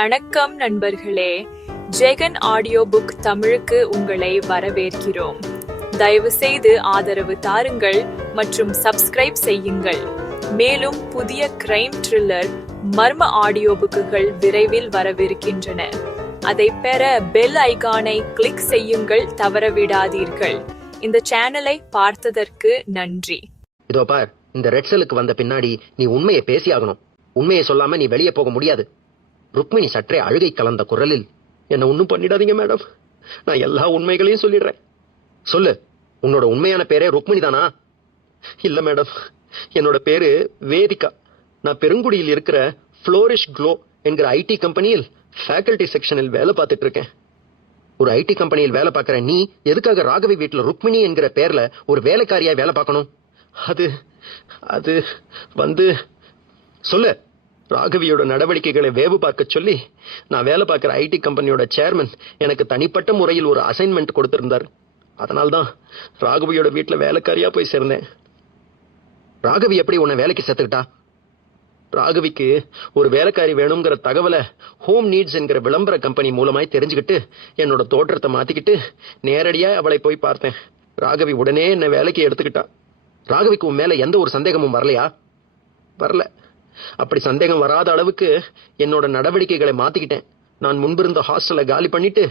வணக்கம் நண்பர்களே, Jagan audio book தமிழுக்கு உங்களை வரவேற்கிறோம். தயவு செய்து ஆதரவு தாருங்கள் மற்றும் சப்ஸ்கிரைப் செய்யுங்கள். மேலும் புதிய கிரைம் த்ரில்லர் மர்ம ஆடியோ புக்குகள் விரைவில் வரவிருக்கின்றன. அதை பெற பெல் ஐகானை கிளிக் செய்யுங்கள், தவறவிடாதீர்கள். இந்த சேனலை பார்த்ததற்கு நன்றி. இதோ பார், இந்த ரெட் செல்லுக்கு வந்த பின்னாடி நீ உண்மையை பேசியாகணும். உண்மையை சொல்லாம நீ வெளியே போக முடியாது. ருக்மிணி சற்றே அழுகை கலந்த குரலில், என்ன ஒன்னும் பண்ணிடாதீங்க மேடம், நான் எல்லா உண்மைகளையும் சொல்லிடுறேன். சொல்லு, உன்னோட உண்மையான பேரே ருக்மிணி தானா? இல்ல மேடம், என்னோட பேரு வேதிகா. நான் பெருங்குடியில் இருக்கிற ஃப்ளோரிஷ் க்ளோ என்கிற ஐடி கம்பெனியில் ஃபேக்கல்டி செக்ஷனில் வேலை பார்த்துட்டு இருக்கேன். ஒரு ஐடி கம்பெனியில் வேலை பார்க்கிற நீ எதுக்காக ராகவி வீட்டுல ருக்மிணி என்கிற பேர்ல ஒரு வேலைக்காரியா வேலை பார்க்கணும்? அது அது வந்து சொல்லு. ராகவியோட நடவடிக்கைகளை வேவு பார்க்க சொல்லி நான் வேலை பார்க்கிற ஐடி கம்பெனியோட சேர்மன் எனக்கு தனிப்பட்ட முறையில் ஒரு அசைன்மெண்ட் கொடுத்திருந்தார். அதனால்தான் ராகவியோட வீட்டுல வேலைக்காரியா போய் சேர்ந்தேன். ராகவி எப்படி உன்னை வேலைக்கு சேர்த்துக்கிட்டா? ராகவிக்கு ஒரு வேலைக்காரி வேணுங்கிற தகவலை ஹோம் நீட்ஸ் என்கிற விளம்பர கம்பெனி மூலமாய் தெரிஞ்சுக்கிட்டு என்னோட தோற்றத்தை மாத்திக்கிட்டு நேரடியா அவளை போய் பார்த்தேன். ராகவி உடனே என்னை வேலைக்கு எடுத்துக்கிட்டா. ராகவிக்கு உன் மேல எந்த ஒரு சந்தேகமும் வரலையா? வரல. அப்படி சந்தேகம் வராத அளவுக்கு என்னோட நடவடிக்கைகளை மாத்திக்கிட்டேன். நான் முன்பிருந்த ஹாஸ்டலை காலி பண்ணிட்டு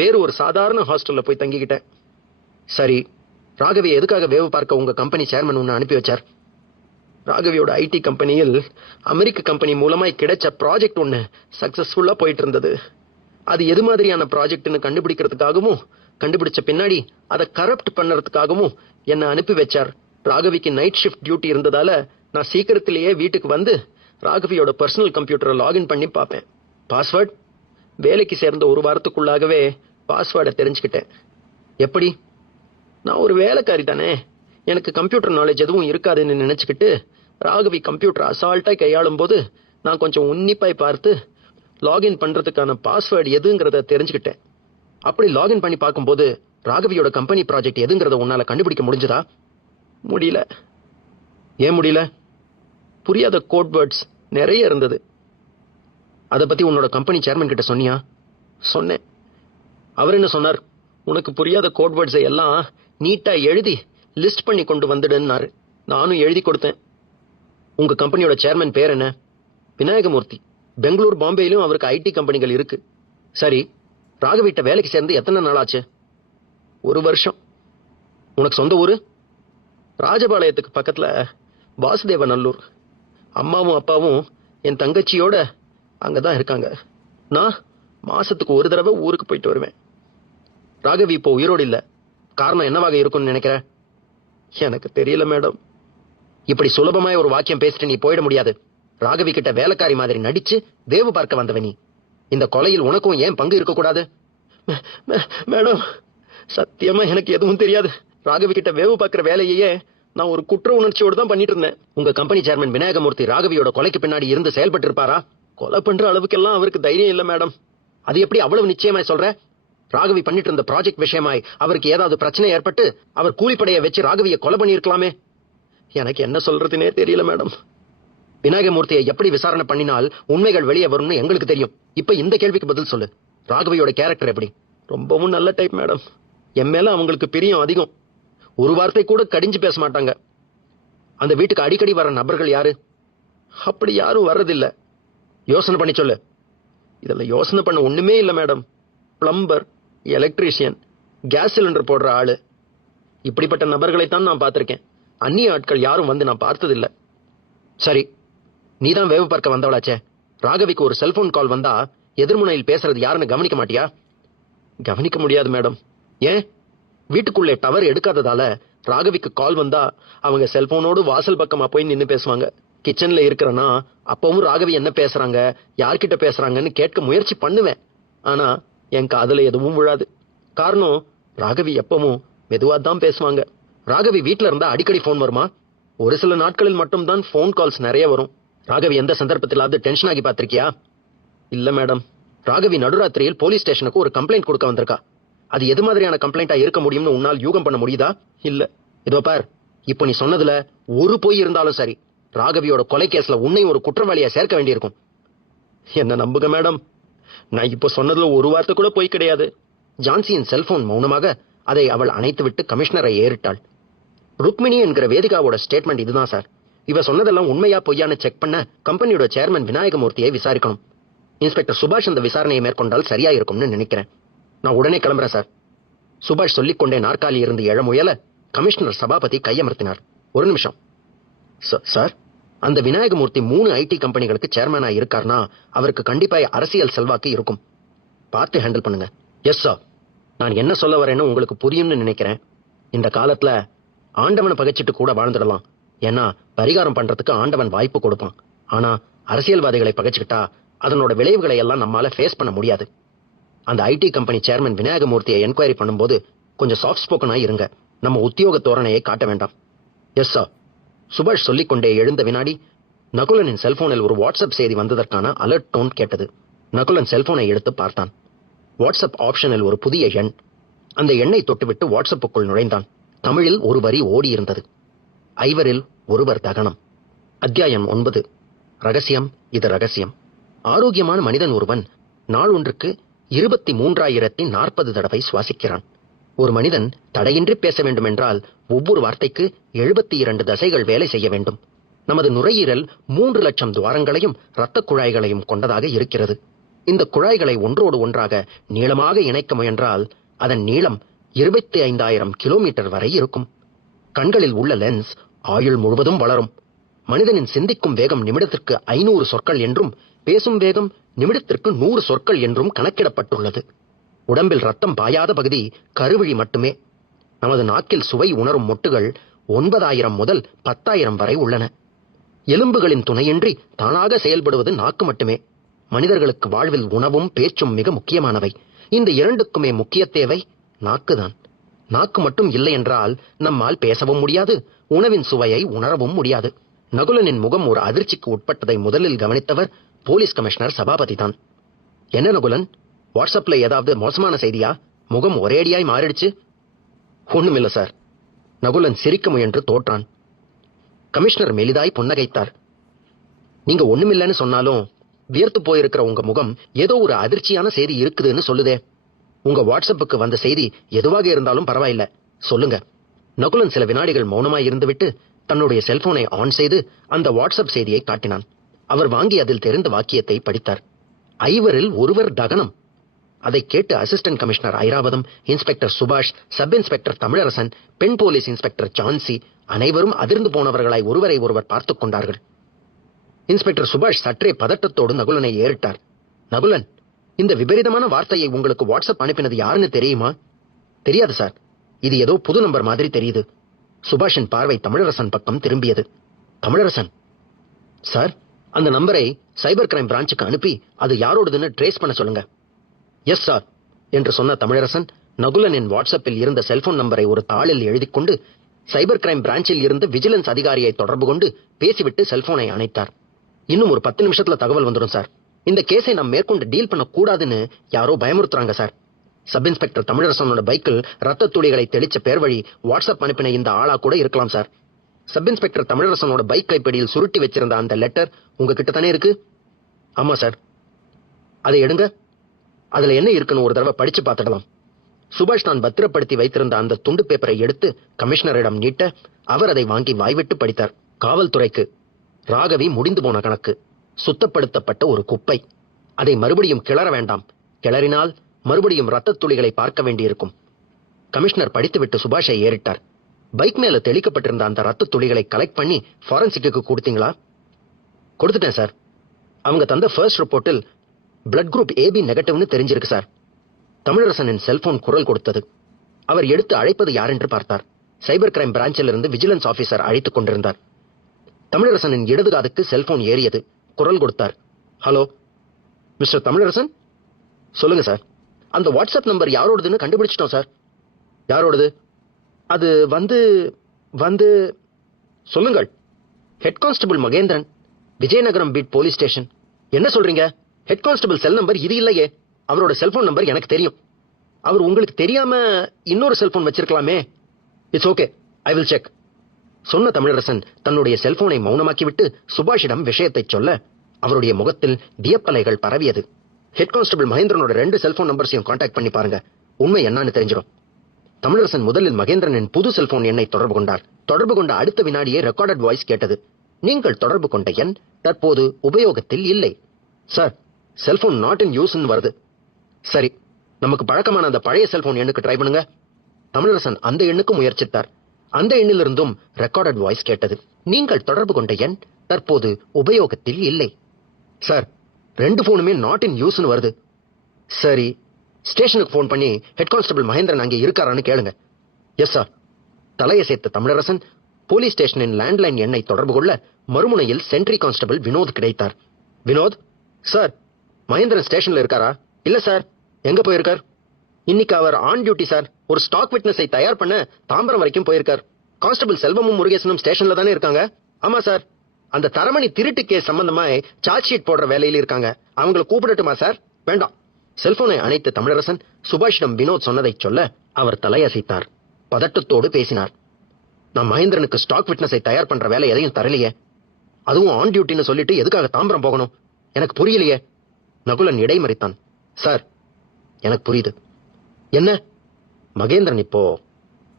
வேறு ஒரு சாதாரண ஹாஸ்டல்ல போய் தங்கிக்கிட்டேன். சரி, ராகவி எதுக்காக வேவு பார்க்க உங்க கம்பெனி சேர்மன் உன்னை அனுப்பி வச்சார்? ராகவியோட ஐடி கம்பெனியில் அமெரிக்க கம்பெனி மூலமாய் கிடைச்ச ப்ராஜெக்ட் ஒன்று சக்சஸ்ஃபுல்லா போயிட்டு இருந்தது. அது எது மாதிரியான ப்ராஜெக்ட்னு கண்டுபிடிக்கிறதுக்காகவும் கண்டுபிடிச்ச பின்னாடி அதை கரப்ட் பண்ணுறதுக்காகவும் என்னை அனுப்பி வச்சார். ராகவிக்கு நைட் ஷிஃப்ட் டியூட்டி இருந்ததால நான் சீக்கிரத்திலேயே வீட்டுக்கு வந்து ராகவியோட பர்சனல் கம்ப்யூட்டரை லாகின் பண்ணி பார்ப்பேன். பாஸ்வேர்ட் வேலைக்கு சேர்ந்த ஒரு வாரத்துக்குள்ளாகவே பாஸ்வேர்டை தெரிஞ்சுக்கிட்டேன். எப்படி? நான் ஒரு வேலைக்காரி தானே, எனக்கு கம்ப்யூட்டர் நாலேஜ் எதுவும் இருக்காதுன்னு நினைச்சுக்கிட்டு ராகவி கம்ப்யூட்டர் அசால்ட்டாக கையாளும் போது நான் கொஞ்சம் உன்னிப்பாய் பார்த்து லாகின் பண்றதுக்கான பாஸ்வேர்டு எதுங்கிறத தெரிஞ்சுக்கிட்டேன். அப்படி லாகின் பண்ணி பார்க்கும்போது ராகவியோட கம்பெனி ப்ராஜெக்ட் எதுங்கிறத உன்னால கண்டுபிடிக்க முடிஞ்சதா? முடியல. ஏன் முடியல? புரியாத கோட் வேர்ட்ஸ் நிறைய இருந்தது. அதை பத்தி உன்னோட கம்பெனி சேர்மன் கிட்ட சொன்னியா? சொன்னேன். அவர் என்ன சொன்னார்? உனக்கு புரியாத கோட் வேர்ட்ஸை எல்லாம் நீட்டா எழுதி லிஸ்ட் பண்ணி கொண்டு வந்துடுன்னாரு. நானும் எழுதி கொடுத்தேன். உங்க கம்பெனியோட சேர்மன் பேர் என்ன? விநாயகமூர்த்தி. பெங்களூர், பாம்பேயிலும் அவருக்கு ஐடி கம்பெனிகள் இருக்கு. சரி, ராகவிட்ட வேலைக்கு சேர்ந்து எத்தனை நாள் ஆச்சு? 1 வருஷம். உனக்கு சொந்த ஊரு? ராஜபாளையத்துக்கு பக்கத்துல வாசுதேவநல்லூர். அம்மாவும் அப்பாவும் என் தங்கச்சியோட அங்கதான் இருக்காங்க. நான் மாசத்துக்கு ஒரு தடவை ஊருக்கு போயிட்டு வருவேன். ராகவி இப்போ உயிரோடு இல்ல. காரணம் என்னவாக இருக்கும்னு நினைக்கிற? எனக்கு தெரியல மேடம். இப்படி சுலபமாய் ஒரு வாக்கியம் பேசிட்டு நீ போயிட முடியாது. ராகவி கிட்ட வேலைக்காரி மாதிரி நடிச்சு வேவு பார்க்க வந்தவ நீ. இந்த கொலையில் உனக்கும் ஏன் பங்கு இருக்கக்கூடாது? மேடம், சத்தியமா எனக்கு எதுவும் தெரியாது. ராகவி கிட்ட வேவு பார்க்கிற வேலையே நான் ஒரு குற்ற உணர்ச்சியோடு தான் பண்ணிட்டு இருந்தேன். உங்க கம்பெனி சேர்மன் விநாயகமூர்த்தி ராகவியோட கொலைக்கு பின்னாடி இருந்து செயல்பட்டு இருப்பாரா? கொலை பண்ற அளவுக்கெல்லாம் அவருக்கு தைரியம் இல்ல மேடம். அது எப்படி அவ்வளவு நிச்சயமாய் சொல்ற? ராகவி பண்ணிட்டு இருந்த ப்ராஜெக்ட் விஷயமாய் அவருக்கு ஏதாவது பிரச்சனை ஏற்பட்டு அவர் கூலிப்படையை வச்சு ராகவியை கொலை பண்ணியிருக்கலாமே. எனக்கு என்ன சொல்றதுனே தெரியல மேடம். விநாயகமூர்த்தியை எப்படி விசாரணை பண்ணினால் உண்மைகள் வெளியே வரும்னு எங்களுக்கு தெரியும். இப்ப இந்த கேள்விக்கு பதில் சொல்லு. ராகவியோட கேரக்டர் எப்படி? ரொம்பவும் நல்ல டைப் மேடம். என் மேல அவங்களுக்கு பிரியம் அதிகம். ஒரு வார்த்தை கூட கடிஞ்சு பேச மாட்டாங்க. அந்த வீட்டுக்கு அடிக்கடி வர நபர்கள் யாரு? அப்படி யாரும் வர்றதில்ல. யோசனை பண்ணி சொல்லு. இதெல்லாம் யோசனை பண்ண ஒண்ணுமே இல்லை madam. Plumber, electrician, gas cylinder போடுற ஆளு, இப்படிப்பட்ட நபர்களைத்தான் நான் பார்த்திருக்கேன். அந்நிய ஆட்கள் யாரும் வந்து நான் பார்த்ததில்லை. சரி, நீதான் வேவு பார்க்க வந்தவளாச்சே. ராகவிக்கு ஒரு செல்போன் கால் வந்தா எதிர்முனையில் பேசுறது யாருன்னு கவனிக்க மாட்டியா? கவனிக்க முடியாது மேடம். ஏன்? வீட்டுக்குள்ளே டவர் எடுக்காததால ராகவிக்கு கால் வந்தா அவங்க செல்போனோடு வாசல் பக்கமா போய் நின்று பேசுவாங்க. கிச்சன்ல இருக்கிறனா அப்பவும் ராகவி என்ன பேசுறாங்க, யார்கிட்ட பேசுறாங்கன்னு கேட்க முயற்சி பண்ணுவேன். ஆனா என் காதுல எதுவும் விழாது. காரணம், ராகவி எப்பவும் மெதுவா தான் பேசுவாங்க. ராகவி வீட்டுல இருந்தா அடிக்கடி போன் வருமா? ஒரு சில நாட்களில் மட்டும்தான் போன் கால்ஸ் நிறைய வரும். ராகவி எந்த சந்தர்ப்பத்திலாவது டென்ஷன் ஆகி பார்த்திருக்கியா? இல்ல மேடம். ராகவி நடுராத்திரியில் போலீஸ் ஸ்டேஷனுக்கு ஒரு கம்ப்ளைண்ட் கொடுக்க வந்திருக்கா. அது எது மாதிரியான கம்ப்ளைண்டா இருக்க முடியும்னு உன்னால் யூகம் பண்ண முடியுதா? இல்ல. இதோ பார், இப்போ நீ சொன்னதுல ஒரு பொய் இருந்தாலும் சரி, ராகவியோட கொலை கேஸ்ல உன்னையும் ஒரு குற்றவாளியா சேர்க்க வேண்டியிருக்கும். என்ன நம்புங்க மேடம். நான் இப்போ சொன்னதுல ஒரு வார்த்தை கூட பொய் கிடையாது. ஜான்சியின் செல்போன் மௌனமாக அதை அவள் அணைத்துவிட்டு கமிஷனரை ஏறிட்டாள். ருக்மிணி என்கிற வேதிகாவோட ஸ்டேட்மெண்ட் இதுதான் சார். இவ சொன்னதெல்லாம் உண்மையா பொய்யான்னு செக் பண்ண கம்பெனியோட சேர்மன் விநாயகமூர்த்தியை விசாரிக்கணும். இன்ஸ்பெக்டர் சுபாஷ் அந்த விசாரணையை மேற்கொண்டால் சரியா இருக்கும்னு நினைக்கிறேன். நான் உடனே கிளம்புறேன் சார். சுபாஷ் சொல்லிக்கொண்டே நாற்காலி இருந்து எழ முயல கமிஷனர் சபாபதி கையமர்த்தினார். ஒரு நிமிஷம் சார், அந்த விநாயகமூர்த்தி 3 ஐடி கம்பெனிகளுக்கு சேர்மனா இருக்காருனா அவருக்கு கண்டிப்பா அரசியல் செல்வாக்கு இருக்கும். பார்த்து ஹேண்டில் பண்ணுங்க. Yes sir. நான் என்ன சொல்ல வரேன்னு உங்களுக்கு புரியும்னு நினைக்கிறேன். இந்த காலத்துல ஆண்டவனை பகைச்சிட்டு கூட வாழ்ந்துடலாம். ஏன்னா பரிகாரம் பண்றதுக்கு ஆண்டவன் வாய்ப்பு கொடுப்பான். ஆனா அரசியல்வாதிகளை பகைச்சுக்கிட்டா அதனோட விளைவுகளை எல்லாம் நம்மால ஃபேஸ் பண்ண முடியாது. அந்த ஐடி கம்பெனி சேர்மன் விநாயகமூர்த்தியை என்கொயரி பண்ணும்போது கொஞ்சம் சாஃப்ட் ஸ்போக்கனா இருங்க. நம்ம உத்தியோக தோரணையை காட்ட வேண்டாம். Yes sir. சுபாஷ் சொல்லிக்கொண்டே எழுந்த வினாடி நகுலனின் செல்போனில் ஒரு வாட்ஸ்அப் செய்தி வந்ததற்கான அலர்ட் டோன் கேட்டது. நகுலன் செல்போனை எடுத்து பார்த்தான். வாட்ஸ்அப் ஆப்ஷனில் ஒரு புதிய எண். அந்த எண்ணை தொட்டுவிட்டு வாட்ஸ்அப்புக்குள் நுழைந்தான். தமிழில் ஒரு வரி ஓடி இருந்தது. ஐவரில் ஒருவர் தகனம். அத்தியாயம் 9. ரகசியம். இது ரகசியம். ஆரோக்கியமான மனிதன் ஒருவன் நாள் ஒன்றுக்கு 23,040 தடவை சுவாசிக்கிறான். ஒரு மனிதன் தடையின்றி பேச வேண்டும் என்றால் ஒவ்வொரு வார்த்தைக்கு 72 தசைகள் வேலை செய்ய வேண்டும். நமது நுரையீரல் 3 லட்சம் துவாரங்களையும் இரத்த குழாய்களையும் கொண்டதாக இருக்கிறது. இந்த குழாய்களை ஒன்றோடு ஒன்றாக நீளமாக இணைக்க முயன்றால் அதன் நீளம் 25,000 கிலோமீட்டர் வரை இருக்கும். கண்களில் உள்ள லென்ஸ் ஆயுள் முழுவதும் வளரும். மனிதனின் சிந்திக்கும் வேகம் நிமிடத்திற்கு 500 சொற்கள் என்றும் பேசும் வேகம் நிமிடத்திற்கு 100 சொற்கள் என்றும் கணக்கிடப்பட்டுள்ளது. உடம்பில் ரத்தம் பாயாத பகுதி கருவிழி மட்டுமே. நமது நாக்கில் சுவை உணரும் மொட்டுகள் 9,000 முதல் 10,000 வரை உள்ளன. எலும்புகளின் துணையின்றி தானாக செயல்படுவது நாக்கு மட்டுமே. மனிதர்களுக்கு வாழ்வில் உணவும் பேச்சும் மிக முக்கியமானவை. இந்த இரண்டுக்குமே முக்கிய தேவை நாக்குதான். நாக்கு மட்டும் இல்லை என்றால் நம்மால் பேசவும் முடியாது, உணவின் சுவையை உணரவும் முடியாது. நகுலனின் முகம் ஒரு அதிர்ச்சிக்கு உட்பட்டதை முதலில் கவனித்தவர் போலீஸ் கமிஷனர் சபாபதி தான். என்ன நகுலன், வாட்ஸ்அப்ல ஏதாவது மோசமான செய்தியா? முகம் ஒரேடியாய் மாறிடுச்சு. ஒண்ணுமில்ல சார். நகுலன் சிரிக்க முயன்று தோற்றான். கமிஷனர் மெலிதாய் புன்னகைத்தார். நீங்க ஒண்ணுமில்லன்னு சொன்னாலும் வியர்த்து போயிருக்கிற உங்க முகம் ஏதோ ஒரு அதிர்ச்சியான செய்தி இருக்குதுன்னு சொல்லுதே. உங்க வாட்ஸ்அப்புக்கு வந்த செய்தி எதுவாக இருந்தாலும் பரவாயில்ல, சொல்லுங்க. நகுலன் சில வினாடிகள் மௌனமாய் இருந்துவிட்டு தன்னுடைய செல்போனை ஆன் செய்து அந்த வாட்ஸ்அப் செய்தியை காட்டினான். அவர் வாங்கி அதில் தெரிந்த வாக்கியத்தை படித்தார். ஐவரில் ஒருவர் தகனம். அதை கேட்டு அசிஸ்டன்ட் கமிஷனர் ஐராவதம், இன்ஸ்பெக்டர் சுபாஷ், சப் இன்ஸ்பெக்டர் தமிழரசன், பெண் போலீஸ் இன்ஸ்பெக்டர் ஜான்சி அனைவரும் அதிர்ந்து போனவர்களாய் ஒருவரை ஒருவர் பார்த்துக் கொண்டார்கள். இன்ஸ்பெக்டர் சுபாஷ் சற்றே பதட்டத்தோடு நகுலனை ஏறிட்டார். நகுலன், இந்த விபரீதமான வார்த்தையை உங்களுக்கு வாட்ஸ்அப் அனுப்பினது யாருன்னு தெரியுமா? தெரியாது சார். இது ஏதோ புது நம்பர் மாதிரி தெரியுது. சுபாஷின் பார்வை தமிழரசன் பக்கம் திரும்பியது. தமிழரசன் சார், அந்த நம்பரை சைபர் கிரைம் பிரான்ச்சுக்கு அனுப்பி அது யாரோடதுன்னு ட்ரேஸ் பண்ண சொல்லுங்க. எஸ் சார் என்று சொன்ன தமிழரசன் நகுலனின் வாட்ஸ்அப்பில் இருந்த செல்போன் நம்பரை ஒரு தாளில் எழுதிக் கொண்டு சைபர் கிரைம் பிரான்ச்சில் இருந்து விஜிலன்ஸ் அதிகாரியை தொடர்பு கொண்டு பேசிவிட்டு செல்போனை அணைத்தார். இன்னும் ஒரு 10 நிமிஷத்துல தகவல் வந்துடும் சார். இந்த கேஸை நாம் மேற்கொண்டு டீல் பண்ண கூடாதுன்னு யாரோ பயமுறுத்துறாங்க சார். சப் இன்ஸ்பெக்டர் தமிழரசனோட பைக்கில் ரத்த துளிகளை தெளிச்ச பேர் வழி வாட்ஸ்அப் அனுப்பின இந்த ஆளா கூட இருக்கலாம் சார். சப் இன்ஸ்பெக்டர் தமிழரசனோட பைக் கைப்படியில் சுருட்டி வச்சிருந்த அந்த லெட்டர் உங்ககிட்ட தானே இருக்கு? ஆமா சார். அதை எடுங்க. அதுல என்ன இருக்குன்னு ஒரு தடவை படிச்சு பார்த்துடலாம். சுபாஷ் தான் பத்திரப்படுத்தி வைத்திருந்த அந்த துண்டு பேப்பரை எடுத்து கமிஷனரிடம் நீட்ட அவர் அதை வாங்கி வாய்விட்டு படித்தார். காவல்துறைக்கு ராகவி முடிந்து போன கணக்கு. சுத்தப்படுத்தப்பட்ட ஒரு குப்பை. அதை மறுபடியும் கிளற வேண்டாம். கிளறினால் மறுபடியும் ரத்த துளிகளை பார்க்க வேண்டியிருக்கும். கமிஷனர் படித்துவிட்டு சுபாஷை ஏறிட்டார். பைக் மேல தெளிக்கப்பட்டிருந்த அந்த ரத்த துளிகளை கலெக்ட் பண்ணி ஃபாரன்சிக்கு கொடுத்தீங்களா? கொடுத்துட்டேன் சார். அவங்க தந்த ஃபர்ஸ்ட் ரிப்போர்ட்டில் பிளட் குரூப் AB நெகட்டிவ்னு தெரிஞ்சிருக்கு சார். தமிழரசனின் செல்போன் குரல் கொடுத்தது. அவர் எடுத்து அழைப்பது யார் என்று பார்த்தார். சைபர் கிரைம் பிரான்ச்சில் இருந்து விஜிலன்ஸ் ஆபீசர் அழைத்துக் கொண்டிருந்தார். தமிழரசனின் இடது காதுக்கு செல்போன் ஏறியது. குரல் கொடுத்தார். ஹலோ மிஸ்டர் தமிழரசன், சொல்லுங்க சார். அந்த வாட்ஸ்அப் நம்பர் யாரோடதுன்னு கண்டுபிடிச்சிட்டோம் சார். யாரோடது? அது வந்து சொல்லுங்கள். Head constable Mahendran, Vizianagaram beat police station. என்ன சொல்றீங்க? ஹெட் கான்ஸ்டபிள் செல் நம்பர் இது இல்லையே. அவரோட செல்போன் நம்பர் எனக்கு தெரியும். அவர் உங்களுக்கு தெரியாம இன்னொரு செல்போன் வச்சிருக்கலாமே. It's okay, I will check. சொன்ன தமிழரசன் தன்னுடைய செல்போனை மௌனமாக்கிவிட்டு சுபாஷிடம் விஷயத்தை சொல்ல அவருடைய முகத்தில் வியப்பலைகள் பரவியது. ஹெட் கான்ஸ்டபிள் மகேந்திரனோட 2 செல்போன் நம்பர்ஸையும் கான்டாக்ட் பண்ணி பாருங்க. உண்மை என்னன்னு தெரிஞ்சிடும். தமிழரசன் முதலில் மகேந்திரனின் புது செல்போன் எண்ணை தொடர்பு கொண்டார். தொடர்பு கொண்ட அடுத்த வினாடியே ரெக்கார்டட் வாய்ஸ் கேட்டது. நீங்கள் தொடர்பு கொண்ட எண் தற்போது உபயோகத்தில் இல்லை. Sir, cellphone not in use வருது. சரி, நமக்கு பழக்கமான அந்த பழைய செல்போன் எண்ணுக்கு ட்ரை பண்ணுங்க. தமிழரசன் அந்த எண்ணுக்கு முயற்சித்தார். அந்த எண்ணிலிருந்தும் ரெக்கார்டட் வாய்ஸ் கேட்டது. நீங்கள் தொடர்பு கொண்ட எண் தற்போது உபயோகத்தில் இல்லை. சார், 2 போனுமே நாட் இன் யூஸ் வருது. சரி, ஸ்டேஷனுக்கு போன் பண்ணி ஹெட் கான்ஸ்டபிள் மகேந்திரன் அங்கே இருக்காரான்னு கேளுங்க. Yes sir. தலையை சேர்த்த தமிழரசன் போலீஸ் ஸ்டேஷனின் லேண்ட்லைன் எண்ணை தொடர்பு கொள்ள மறுமுனையில் சென்ட்ரி கான்ஸ்டபிள் வினோத் கிடைத்தார். வினோத், சார், மகேந்திரன் ஸ்டேஷன்ல இருக்காரா? இல்ல சார். எங்க போயிருக்கார்? இன்னைக்கு அவர் ஆன் டியூட்டி சார். ஒரு ஸ்டாக் விட்னஸை தயார் பண்ண தாம்பரம் வரைக்கும் போயிருக்கார். கான்ஸ்டபிள் செல்வமும் முருகேசனும் ஸ்டேஷன்ல தானே இருக்காங்க? ஆமா சார். அந்த தரமணி திருட்டு கேஸ் சம்பந்தமாய் சார்ஜ் ஷீட் போடுற வேலையில் இருக்காங்க. அவங்களை கூப்பிடட்டுமா சார்? வேண்டாம். செல்போனை அணைத்த தமிழரசன் சுபாஷிடம் வினோத் சொன்னதை சொல்ல அவர் தலையசைத்தார். பதட்டத்தோடு பேசினார். நான் மகேந்திரனுக்கு ஸ்டாக் விட்னஸை தயார் பண்ற வேலை எதையும் தரலையே. அதுவும் ஆன் டியூட்டின்னு சொல்லிட்டு எதுக்காக தாம்பரம் போகணும்? எனக்கு புரியலையே. நகுலன் இடைமறித்தான். சார், எனக்கு புரியுது. என்ன? மகேந்திரன் இப்போ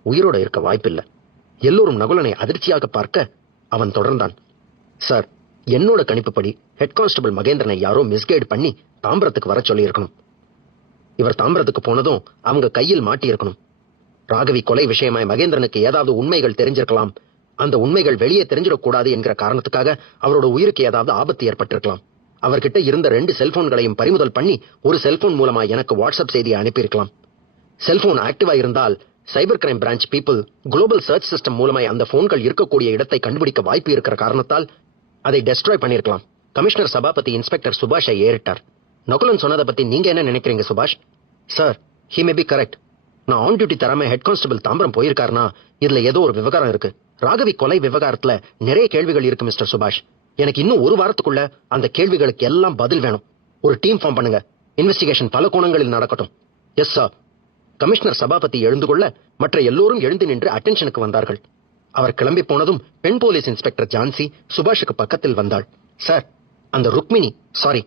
உயிரோட இருக்க வாய்ப்பில்லை. எல்லோரும் நகுலனை அதிர்ச்சியாக பார்க்க அவன் தொடர்ந்தான். சார், என்னோட கணிப்புப்படி ஹெட் கான்ஸ்டபிள் மகேந்திரனை யாரோ மிஸ்கைடு பண்ணி தாம்பரத்துக்கு வர சொல்லி இருக்கணும். இவர் தாம்பரத்துக்கு போனதும் அவங்க கையில் மாட்டி இருக்கணும். ராகவி கொலை விஷயமாய் மகேந்திரனுக்கு ஏதாவது உண்மைகள் தெரிஞ்சிருக்கலாம். அந்த உண்மைகள் வெளியே தெரிஞ்சிடக்கூடாது என்கிற காரணத்துக்காக அவரோட உயிருக்கு ஏதாவது ஆபத்து ஏற்பட்டிருக்கலாம். அவர்கிட்ட இருந்த 2 செல்போன்களையும் பறிமுதல் பண்ணி ஒரு செல்போன் மூலமா எனக்கு வாட்ஸ்அப் செய்தியை அனுப்பியிருக்கலாம். செல்போன் ஆக்டிவா இருந்தால் cyber crime branch people global search system மூலமாய் அந்த போன்கள் இருக்கக்கூடிய இடத்தை கண்டுபிடிக்க வாய்ப்பு இருக்கிற காரணத்தால் அதை டெஸ்ட்ராய் பண்ணிருக்கலாம். கமிஷனர் சபாபதி இன்ஸ்பெக்டர் சுபாஷை ஏறிட்டார். நகுலன் சொன்னதை பத்தி நீங்க என்ன நினைக்கிறீங்க சுபாஷ்? Sir, he may be correct. நான் ஆன் டியூட்டி தராம ஹெட் கான்ஸ்டபிள் தாம்பரம் போயிருக்காருனா இதுல ஏதோ ஒரு விவகாரம் இருக்கு. ராகவி கொலை விவகாரத்துல நிறைய கேள்விகள் இருக்கு மிஸ்டர் சுபாஷ். எனக்கு இன்னும் 1 வாரத்துக்குள்ள அந்த கேள்விகளுக்கு எல்லாம் பதில் வேணும். ஒரு டீம் ஃபார்ம் பண்ணுங்க. இன்வெஸ்டிகேஷன் பல கோணங்களில் நடக்கட்டும். Yes sir. கமிஷனர் சபாபதி எழுந்து கொள்ள மற்ற எல்லோரும் எழுந்து நின்று அட்டென்ஷனுக்கு வந்தார்கள். அவர் கிளம்பி போனதும் பெண் போலீஸ் இன்ஸ்பெக்டர் ஜான்சி சுபாஷுக்கு பக்கத்தில் வந்தாள். சார், அந்த ருக்மிணி, சாரி,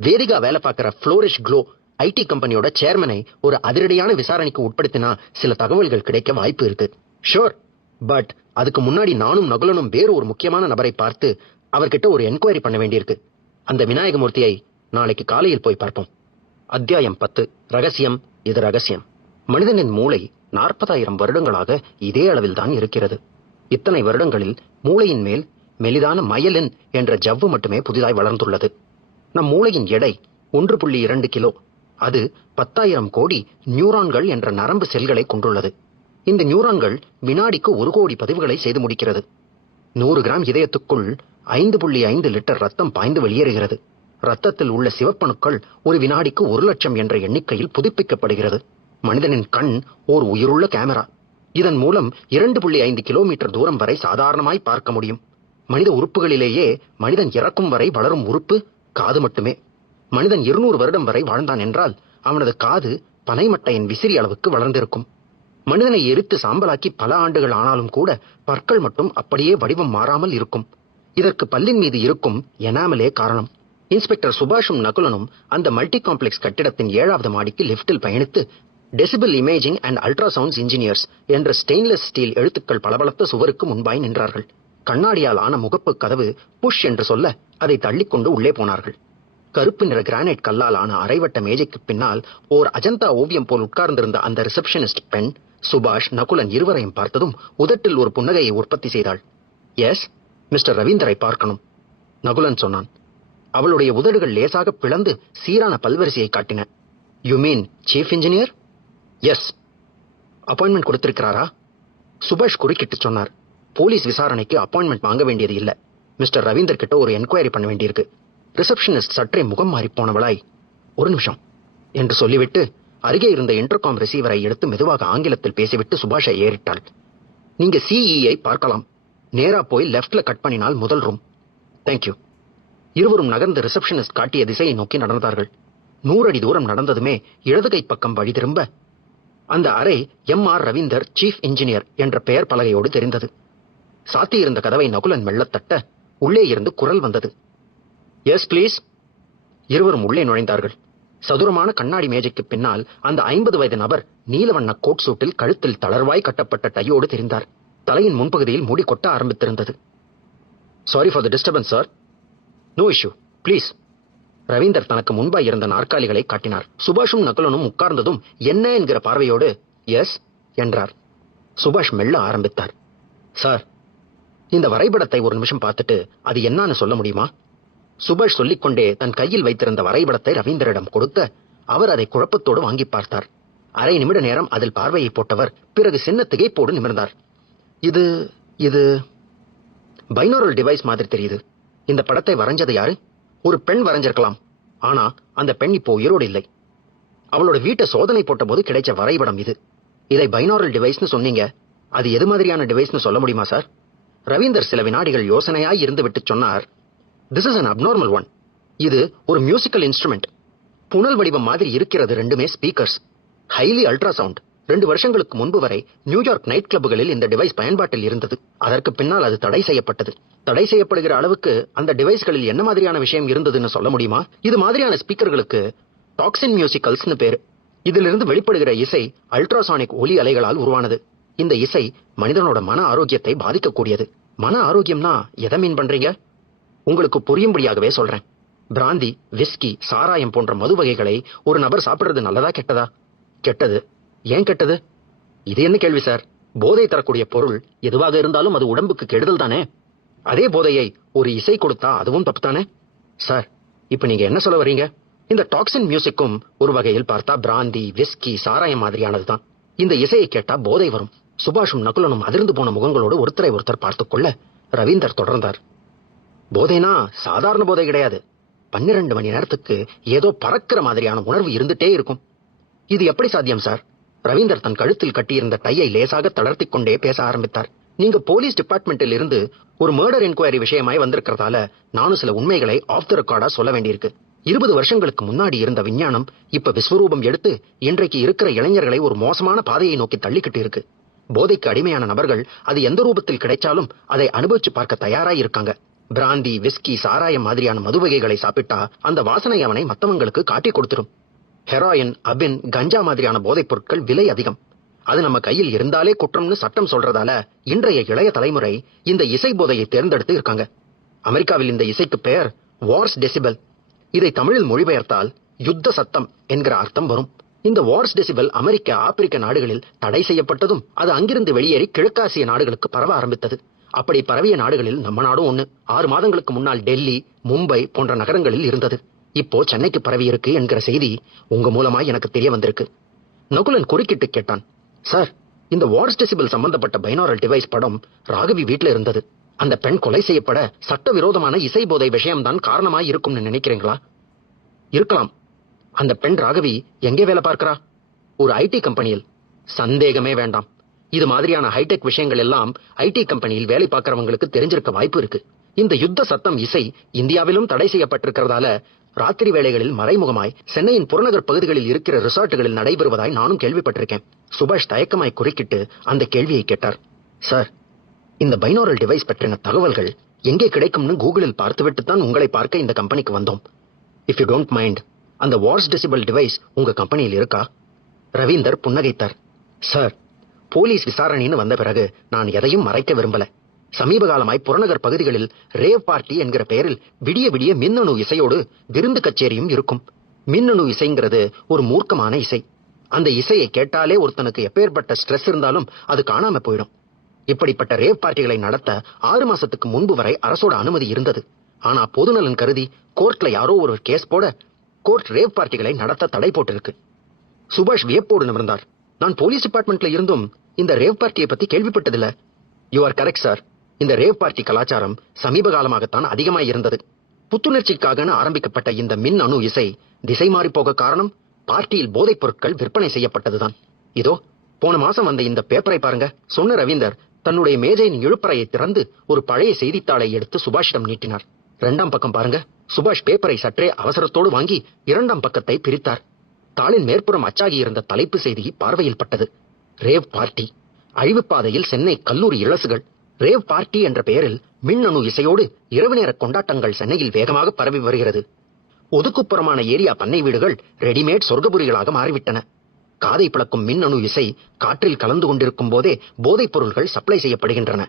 வேதிகா வேலை பார்க்கிற ஃப்ளோரிஷ் க்ளோ ஐடி கம்பெனியோட சேர்மனை ஒரு அதிரடியான விசாரணைக்கு உட்படுத்தினா சில தகவல்கள் கிடைக்க வாய்ப்பு இருக்கு. ஷோர், பட் அதுக்கு முன்னாடி நானும் நகுலனும் வேறு ஒரு முக்கியமான நபரை பார்த்து அவர்கிட்ட ஒரு என்கொயரி பண்ண வேண்டியிருக்கு. அந்த விநாயகமூர்த்தியை நாளைக்கு காலையில் போய் பார்ப்போம். அத்தியாயம் 10. ரகசியம். இது ரகசியம். மனிதனின் மூளை 40,000 வருடங்களாக இதே அளவில் தான் இருக்கிறது. இத்தனை வருடங்களில் மூளையின் மேல் மெலிதான மயலின் என்ற ஜவ்வு மட்டுமே புதிதாய் வளர்ந்துள்ளது. நம் மூளையின் எடை 1.2 கிலோ. அது 10,000 கோடி நியூரான்கள் என்ற நரம்பு செல்களை கொண்டுள்ளது. இந்த நியூரான்கள் வினாடிக்கு 1 கோடி பதிவுகளை செய்து முடிக்கிறது. 100 கிராம் இதயத்துக்குள் 5.5 லிட்டர் ரத்தம் பாய்ந்து வெளியேறுகிறது. ரத்தத்தில் உள்ள சிவப்பணுக்கள் ஒரு வினாடிக்கு 1 லட்சம் என்ற எண்ணிக்கையில் புதுப்பிக்கப்படுகிறது. மனிதனின் கண் ஓர் உயிருள்ள கேமரா. இதன் மூலம் 2.5 கிலோமீட்டர் தூரம் வரை சாதாரணமாய் பார்க்க முடியும். மனித உறுப்புகளிலேயே மனிதன் இறக்கும் வரை வளரும் உறுப்பு காது மட்டுமே. மனிதன் 200 வருடம் வரை வாழ்ந்தான் என்றால் அவனது காது பனைமட்டையின் விசிறி அளவுக்கு வளர்ந்திருக்கும். மனிதனை எரித்து சாம்பலாக்கி பல ஆண்டுகள் ஆனாலும் கூட பற்கள் மட்டும் அப்படியே வடிவம் மாறாமல் இருக்கும். இதற்கு பல்லின் மீது இருக்கும் எனாமலே காரணம். இன்ஸ்பெக்டர் சுபாஷும் நகுலனும் அந்த மல்டி காம்ப்ளெக்ஸ் கட்டிடத்தின் 7வது மாடிக்கு லிப்டில் பயணித்து decibel imaging and ultrasounds engineers என்ற ஸ்டெயின்லெஸ் ஸ்டீல் எழுத்துக்கள் பளபளத்த சுவருக்கு முன்பாய் நின்றார்கள். கண்ணாடியால் ஆன முகப்பு கதவு புஷ் என்று சொல்ல அதை தள்ளிக்கொண்டு உள்ளே போனார்கள். கருப்பு நிற கிரானைட் கல்லால் ஆன அரைவட்ட மேஜைக்கு பின்னால் ஓர் அஜந்தா ஓவியம் போல் உட்கார்ந்திருந்த அந்த ரிசப்ஷனிஸ்ட் பெண் சுபாஷ் நகுலன் இருவரையும் பார்த்ததும் உதட்டில் ஒரு புன்னகையை உற்பத்தி செய்தாள். எஸ், மிஸ்டர் ரவீந்தரை பார்க்கணும், நகுலன் சொன்னான். அவளுடைய உதடுகள் லேசாக பிளந்து சீரான பல்வரிசையை காட்டின. You mean chief engineer? Yes. Appointment கொடுத்திருக்கிறாரா? சுபாஷ் குறுக்கிட்டு சொன்னார். போலீஸ் விசாரணைக்கு அப்பாயின்மெண்ட் வாங்க வேண்டியது இல்ல. மிஸ்டர் ரவீந்தர் கிட்ட ஒரு என்கொயரி பண்ண வேண்டியிருக்கு. ரிசப்ஷனிஸ்ட் சற்றே முகம் மாறி போனவளாய் ஒரு நிமிஷம் என்று சொல்லிவிட்டு அருகே இருந்த இன்டர்காம் ரிசீவரை எடுத்து மெதுவாக ஆங்கிலத்தில் பேசிவிட்டு சுபாஷை ஏறிட்டாள். நீங்க சிஇஐ பார்க்கலாம். நேரா போய் லெப்ட்ல கட் பண்ணினால் முதல் ரூம். தேங்க்யூ. இருவரும் நகர்ந்து ரிசப்ஷனிஸ்ட் காட்டிய திசையை நோக்கி நடந்தார்கள். 100 அடி தூரம் நடந்ததுமே இடதுகை பக்கம் வழி திரும்ப அந்த அறை M.R. ரவீந்தர் சீஃப் இன்ஜினியர் என்ற பெயர் பலகையோடு தெரிந்தது. சாத்தியிருந்த கதவை நகுலன் மெல்லத்தட்ட உள்ளே இருந்து குரல் வந்தது. Yes please. இருவரும் உள்ளே நுழைந்தார்கள். சதுரமான கண்ணாடி மேஜைக்கு பின்னால் அந்த 50 வயது நபர் நீலவண்ண கோட் சூட்டில் கழுத்தில் தளர்வாய் கட்டப்பட்ட டையோடு தெரிந்தார். தலையின் முன்பகுதியில் முடி கொட்ட ஆரம்பித்திருந்தது. Sorry for the disturbance sir. No issue, please. Ravinder தனக்கு முன்பாய் இருந்த நாற்காலிகளை காட்டினார். சுபாஷும் நகுலனும் உட்கார்ந்ததும் என்ன என்கிற பார்வையோடு எஸ் என்றார். சுபாஷ் மெல்ல ஆரம்பித்தார். சார், இந்த வரைபடத்தை ஒரு நிமிஷம் பார்த்துட்டு அது என்னன்னு சொல்ல முடியுமா? சுபாஷ் சொல்லிக்கொண்டே தன் கையில் வைத்திருந்த வரைபடத்தை ரவீந்தரிடம் கொடுக்க அவர் அதை குழப்பத்தோடு வாங்கி பார்த்தார். அரை நிமிட நேரம் அதில் பார்வையை போட்டவர் பிறகு சின்ன திகைப்போடு நிமிர்ந்தார். இது இது பைனோரல் டிவைஸ் மாதிரி தெரியுது. இந்த படத்தை வரைஞ்சது யாரு? ஒரு பெண் வரைஞ்சிருக்கலாம். ஆனா அந்த பெண் இப்போ உயிரோடு இல்லை. அவளோட வீட்டை சோதனை போட்ட போது கிடைச்ச வரைபடம் இது. இதை பைனோரல் டிவைஸ்னு சொன்னீங்க. அது எது மாதிரியான டிவைஸ்னு சொல்ல முடியுமா சார்? ரவீந்தர் சில வினாடிகள் யோசனையாய் இருந்து விட்டு சொன்னார். This is an abnormal one. இது ஒரு மியூசிக்கல் இன்ஸ்ட்ருமெண்ட். புனல் வடிவம் மாதிரி இருக்கிறது. ரெண்டுமே ஸ்பீக்கர்ஸ். Highly ultrasound. 2 வருஷங்களுக்கு முன்பு வரை நியூயார்க் நைட் கிளப்புகளில் இந்த டிவைஸ் பயன்பாட்டில் இருந்தது. அதற்கு பின்னால் அது தடை செய்யப்பட்டது. தடை செய்யப்படுகிற அளவுக்கு அந்த டிவைஸ்களில் என்ன மாதிரியான விஷயம் இருந்ததுன்னு சொல்ல முடியுமா? இது மாதிரியான ஸ்பீக்கர்களுக்கு டாக்ஸின் மியூசிக்கல்ஸ்னு பேரு. இதிலிருந்து வெளிப்படுகிற இசை அல்ட்ராசானிக் ஒலி அலைகளால் உருவானது. இந்த இசை மனிதனோட மன ஆரோக்கியத்தை பாதிக்கக்கூடியது. மன ஆரோக்கியம்னா எதை மீன் பண்றீங்க? உங்களுக்கு புரியும்படியாகவே சொல்றேன். பிராந்தி, விஸ்கி, சாராயம் போன்ற மது வகைகளை ஒரு நபர் சாப்பிடுறது நல்லதா கெட்டதா? கெட்டது. ஏன் கெட்டது? இது என்ன கேள்வி சார்? போதை தரக்கூடிய பொருள் எதுவாக இருந்தாலும் அது உடம்புக்கு கெடுதல் தானே. அதே போதையை ஒரு இசை கொடுத்தா அதுவும் தப்பு தானே சார்? இப்ப நீங்க என்ன சொல்ல வர்றீங்க? இந்த டாக்ஸின் மியூசிக்கும் ஒரு வகையில் பார்த்தா பிராந்தி, விஸ்கி, சாராயம் மாதிரியானதுதான். இந்த இசையை கேட்டா போதை வரும். சுபாஷும் நகுலனும் அதிர்ந்து போன முகங்களோடு ஒருத்தரை ஒருத்தர் பார்த்துக்கொள்ள ரவீந்தர் தொடர்ந்தார். போதைனா சாதாரண போதை கிடையாது. 12 மணி நேரத்துக்கு ஏதோ பறக்கிற மாதிரியான உணர்வு இருந்துட்டே இருக்கும். இது எப்படி சாத்தியம் சார்? ரவீந்தர் தன் கழுத்தில் கட்டியிருந்த டையை லேசாக தளர்த்திக் கொண்டே பேச ஆரம்பித்தார். நீங்க போலீஸ் டிபார்ட்மெண்டில் இருந்து ஒரு மர்டர் என்கொயரி விஷயமாய் வந்திருக்கிறதால நானும் சில உண்மைகளை ஆஃப் த ரெக்கார்டா சொல்ல வேண்டியிருக்கு. 20 வருஷங்களுக்கு முன்னாடி இருந்த விஞ்ஞானம் இப்ப விஸ்வரூபம் எடுத்து இன்றைக்கு இருக்கிற இளைஞர்களை ஒரு மோசமான பாதையை நோக்கி தள்ளிக்கிட்டு இருக்கு. போதைக்கு அடிமையான நபர்கள் அது எந்த ரூபத்தில் கிடைச்சாலும் அதை அனுபவிச்சு பார்க்க தயாராய் இருக்காங்க. பிராந்தி, விஸ்கி, சாராயம் மாதிரியான மது வகைகளை சாப்பிட்டா அந்த வாசனை அவனை மத்தவங்களுக்கு காட்டி கொடுத்துரும். ஹெராயின், அபின், கஞ்சா மாதிரியான போதைப் பொருட்கள் விலை அதிகம். அது நம்ம கையில் இருந்தாலே குற்றம்னு சட்டம் சொல்றதால இன்றைய இளைய தலைமுறை இந்த இசை போதையை தேர்ந்தெடுத்து இருக்காங்க. அமெரிக்காவில் இந்த இசைக்கு பெயர் வார்ஸ் டெசிபல். இதை தமிழில் மொழிபெயர்த்தால் யுத்த சத்தம் என்கிற அர்த்தம் வரும். இந்த வார்ஸ் டெசிபல் அமெரிக்க, ஆப்பிரிக்க நாடுகளில் தடை செய்யப்பட்டதும் அது அங்கிருந்து வெளியேறி கிழக்காசிய நாடுகளுக்கு பரவ ஆரம்பித்தது. அப்படி பரவிய நாடுகளில் நம்ம நாடும் ஒண்ணு. 6 மாதங்களுக்கு முன்னால் டெல்லி, மும்பை போன்ற நகரங்களில் இருந்தது. இப்போ சென்னைக்கு பரவி இருக்கு என்கிற செய்தி உங்க மூலமாய் எனக்கு தெரிய வந்திருக்கு. நகுலன் குறுக்கிட்டு கேட்டான். சார், இந்த வார்ஸ் டெசிபல் சம்பந்தப்பட்ட பைனாரல் டிவைஸ் படம் ராகவி வீட்டுல இருந்தது. அந்த பெண் கொலை செய்யப்பட சட்டவிரோதமான இசை போதை விஷயம்தான் காரணமாய் இருக்கும்னு நினைக்கிறீங்களா? இருக்கலாம். அந்த பெண் ராகவி எங்கே வேலை பார்க்கிறா? ஒரு ஐடி கம்பெனியில். சந்தேகமே வேண்டாம். இது மாதிரியான ஹைடெக் விஷயங்கள் எல்லாம் ஐடி கம்பெனியில் வேலை பார்க்கிறவங்களுக்கு தெரிஞ்சிருக்க வாய்ப்பு இருக்கு. இந்த யுத்த சத்தம் இசை இந்தியாவிலும் தடை செய்யப்பட்டிருக்கிறதால ராத்திரி வேளைகளில் மறைமுகமாய் சென்னையின் புறநகர் பகுதிகளில் இருக்கிற ரிசார்ட்டுகளில் நடைபெறுவதாய் நானும் கேள்விப்பட்டிருக்கேன். சுபாஷ் தயக்கமாய் குறுக்கிட்டு அந்த கேள்வியை கேட்டார். சார், இந்த பைனாரல் டிவைஸ் பற்றின தகவல்கள் எங்கே கிடைக்கும்னு கூகுளில் பார்த்துவிட்டு தான் உங்களை பார்க்க இந்த கம்பெனிக்கு வந்தோம். இஃப் யூ டோன்ட் மைண்ட், அந்த வார்ஸ் டெசிபல் டிவைஸ் உங்க கம்பெனியில் இருக்கா? ரவீந்தர் புன்னகைத்தார். சார், போலீஸ் விசாரணைன்னு வந்த பிறகு நான் எதையும் மறைக்க விரும்பல. சமீப காலமாய் புறநகர் பகுதிகளில் ரேவ் பார்ட்டி என்கிற பெயரில் விடிய விடிய மின்னணு இசையோடு விருந்து கச்சேரியும் இருக்கும். மின்னணு இசைங்கிறது ஒரு மூர்க்கமான இசை. அந்த இசையை கேட்டாலே ஒருத்தனுக்கு எப்பேற்பட்ட ஸ்ட்ரெஸ் இருந்தாலும் அது காணாம போயிடும். இப்படிப்பட்ட ரேவ் பார்ட்டிகளை நடத்த 6 மாசத்துக்கு முன்பு வரை அரசோட அனுமதி இருந்தது. ஆனா பொதுநலன் கருதி கோர்ட்ல யாரோ ஒரு கேஸ் போட கோர்ட் ரேவ் பார்ட்டிகளை நடத்த தடை போட்டிருக்கு. சுபாஷ் வியப்போடு நிமிர்ந்தார். நான் போலீஸ் டிபார்ட்மெண்ட்ல இருந்தும் இந்த ரேவ் பார்ட்டியை பத்தி கேள்விப்பட்டதில்ல. You are correct sir. இந்த ரேவ் பார்ட்டி கலாச்சாரம் சமீப காலமாகத்தான் அதிகமாய் இருந்தது. புத்துணர்ச்சிக்காக ஆரம்பிக்கப்பட்ட இந்த மின் அணு இசை திசை மாறி போக காரணம் பார்ட்டியில் போதைப் பொருட்கள் விற்பனை செய்யப்பட்டதுதான். இதோ போன மாசம் வந்த இந்த பேப்பரை பாருங்க, சொன்ன ரவீந்தர் தன்னுடைய மேஜையின் இழுப்பறையை திறந்து ஒரு பழைய செய்தித்தாளை எடுத்து சுபாஷிடம் நீட்டினார். 2ஆம் பக்கம் பாருங்க. சுபாஷ் பேப்பரை சற்றே அவசரத்தோடு வாங்கி 2ஆம் பக்கத்தை பிரித்தார். தாளின் மேற்புறம் அச்சாகி இருந்த தலைப்பு செய்தி பார்வையில் பட்டது. ரேவ் பார்ட்டி, அழிவுப்பாதையில் சென்னை கல்லூரி இளசுகள். ரேவ் பார்ட்டி என்ற பெயரில் மின்னணு இசையோடு இரவு நேர கொண்டாட்டங்கள் சென்னையில் வேகமாக பரவி வருகிறது. ஒதுக்குப்புறமான ஏரியா பண்ணை வீடுகள் ரெடிமேட் சொர்க்கபுரிகளாக மாறிவிட்டன. காதை பிளக்கும் மின்னணு இசை காற்றில் கலந்து கொண்டிருக்கும் போதே போதைப் பொருள்கள் சப்ளை செய்யப்படுகின்றன.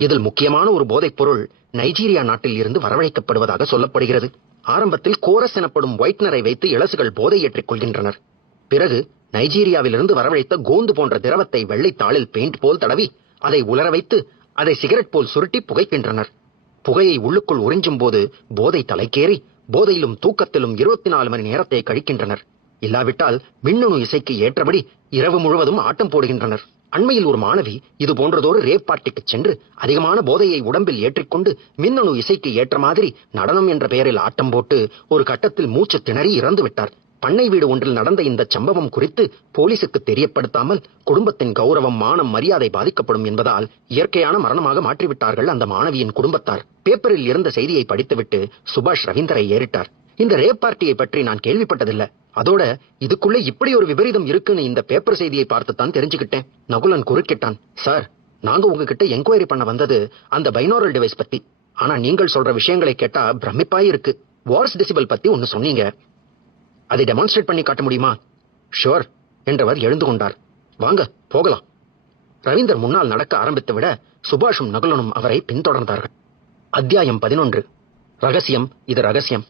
இதில் முக்கியமான ஒரு போதைப் பொருள் நைஜீரியா நாட்டில் இருந்து வரவழைக்கப்படுவதாக சொல்லப்படுகிறது. ஆரம்பத்தில் கோரஸ் எனப்படும் ஒயிட்னரை வைத்து இளசுகள் போதை ஏற்றிக் கொள்கின்றனர். பிறகு நைஜீரியாவிலிருந்து வரவழைத்த கோந்து போன்ற திரவத்தை வெள்ளைத்தாளில் பெயிண்ட் போல் தடவி அதை உலர வைத்து அதை சிகரெட் போல் சுருட்டி புகைக்கின்றனர். புகையை உள்ளுக்குள் உறிஞ்சும் போது போதை தலைக்கேறி போதையிலும் தூக்கத்திலும் 24 மணி நேரத்தை கழிக்கின்றனர். இல்லாவிட்டால் மின்னணு இசைக்கு ஏற்றபடி இரவு முழுவதும் ஆட்டம் போடுகின்றனர். அண்மையில் ஒரு மாணவி இது போன்றதொரு ரேப் பார்ட்டிக்கு சென்று அதிகமான போதையை உடம்பில் ஏற்றிக்கொண்டு மின்னணு இசைக்கு ஏற்ற மாதிரி நடனம் என்ற பெயரில் ஆட்டம் போட்டு ஒரு கட்டத்தில் மூச்சு திணறி இறந்து விட்டார். பண்ணை வீடு ஒன்றில் நடந்த இந்த சம்பவம் குறித்து போலீசுக்கு தெரியப்படுத்தாமல் குடும்பத்தின் கௌரவம், மானம், மரியாதை பாதிக்கப்படும் என்பதால் இயற்கையான மரணமாக மாற்றிவிட்டார்கள் அந்த மாணவியின் குடும்பத்தார். பேப்பரில் இருந்த செய்தியை படித்துவிட்டு சுபாஷ் ரவீந்தரை ஏறிட்டார். இந்த ரேப் பார்ட்டியை பற்றி நான் கேள்விப்பட்டதில்லை. அதோட இதுக்குள்ள இப்படி ஒரு விபரீதம் இருக்குன்னு இந்த பேப்பர் செய்தியை பார்த்துத்தான் தெரிஞ்சுக்கிட்டேன். நகுலன் குறுக்கிட்டான். சார், நாங்க உங்ககிட்ட என்கொயரி பண்ண வந்தது அந்த பைனாரல் டிவைஸ் பத்தி. ஆனா நீங்கள் சொல்ற விஷயங்களை கேட்டா பிரமிப்பாய் இருக்கு. வார்ஸ் டெசிபல் பத்தி ஒன்னு சொன்னீங்க, அதை டெமான்ஸ்ட்ரேட் பண்ணி காட்ட முடியுமா? ஷுவர் என்றவர் எழுந்து கொண்டார். வாங்க போகலாம். ரவீந்தர் முன்னால் நடக்க ஆரம்பித்து விட சுபாஷும் நகுலனும் அவரை பின்தொடர்ந்தார்கள். அத்தியாயம் 11. ரகசியம். இது ரகசியம்.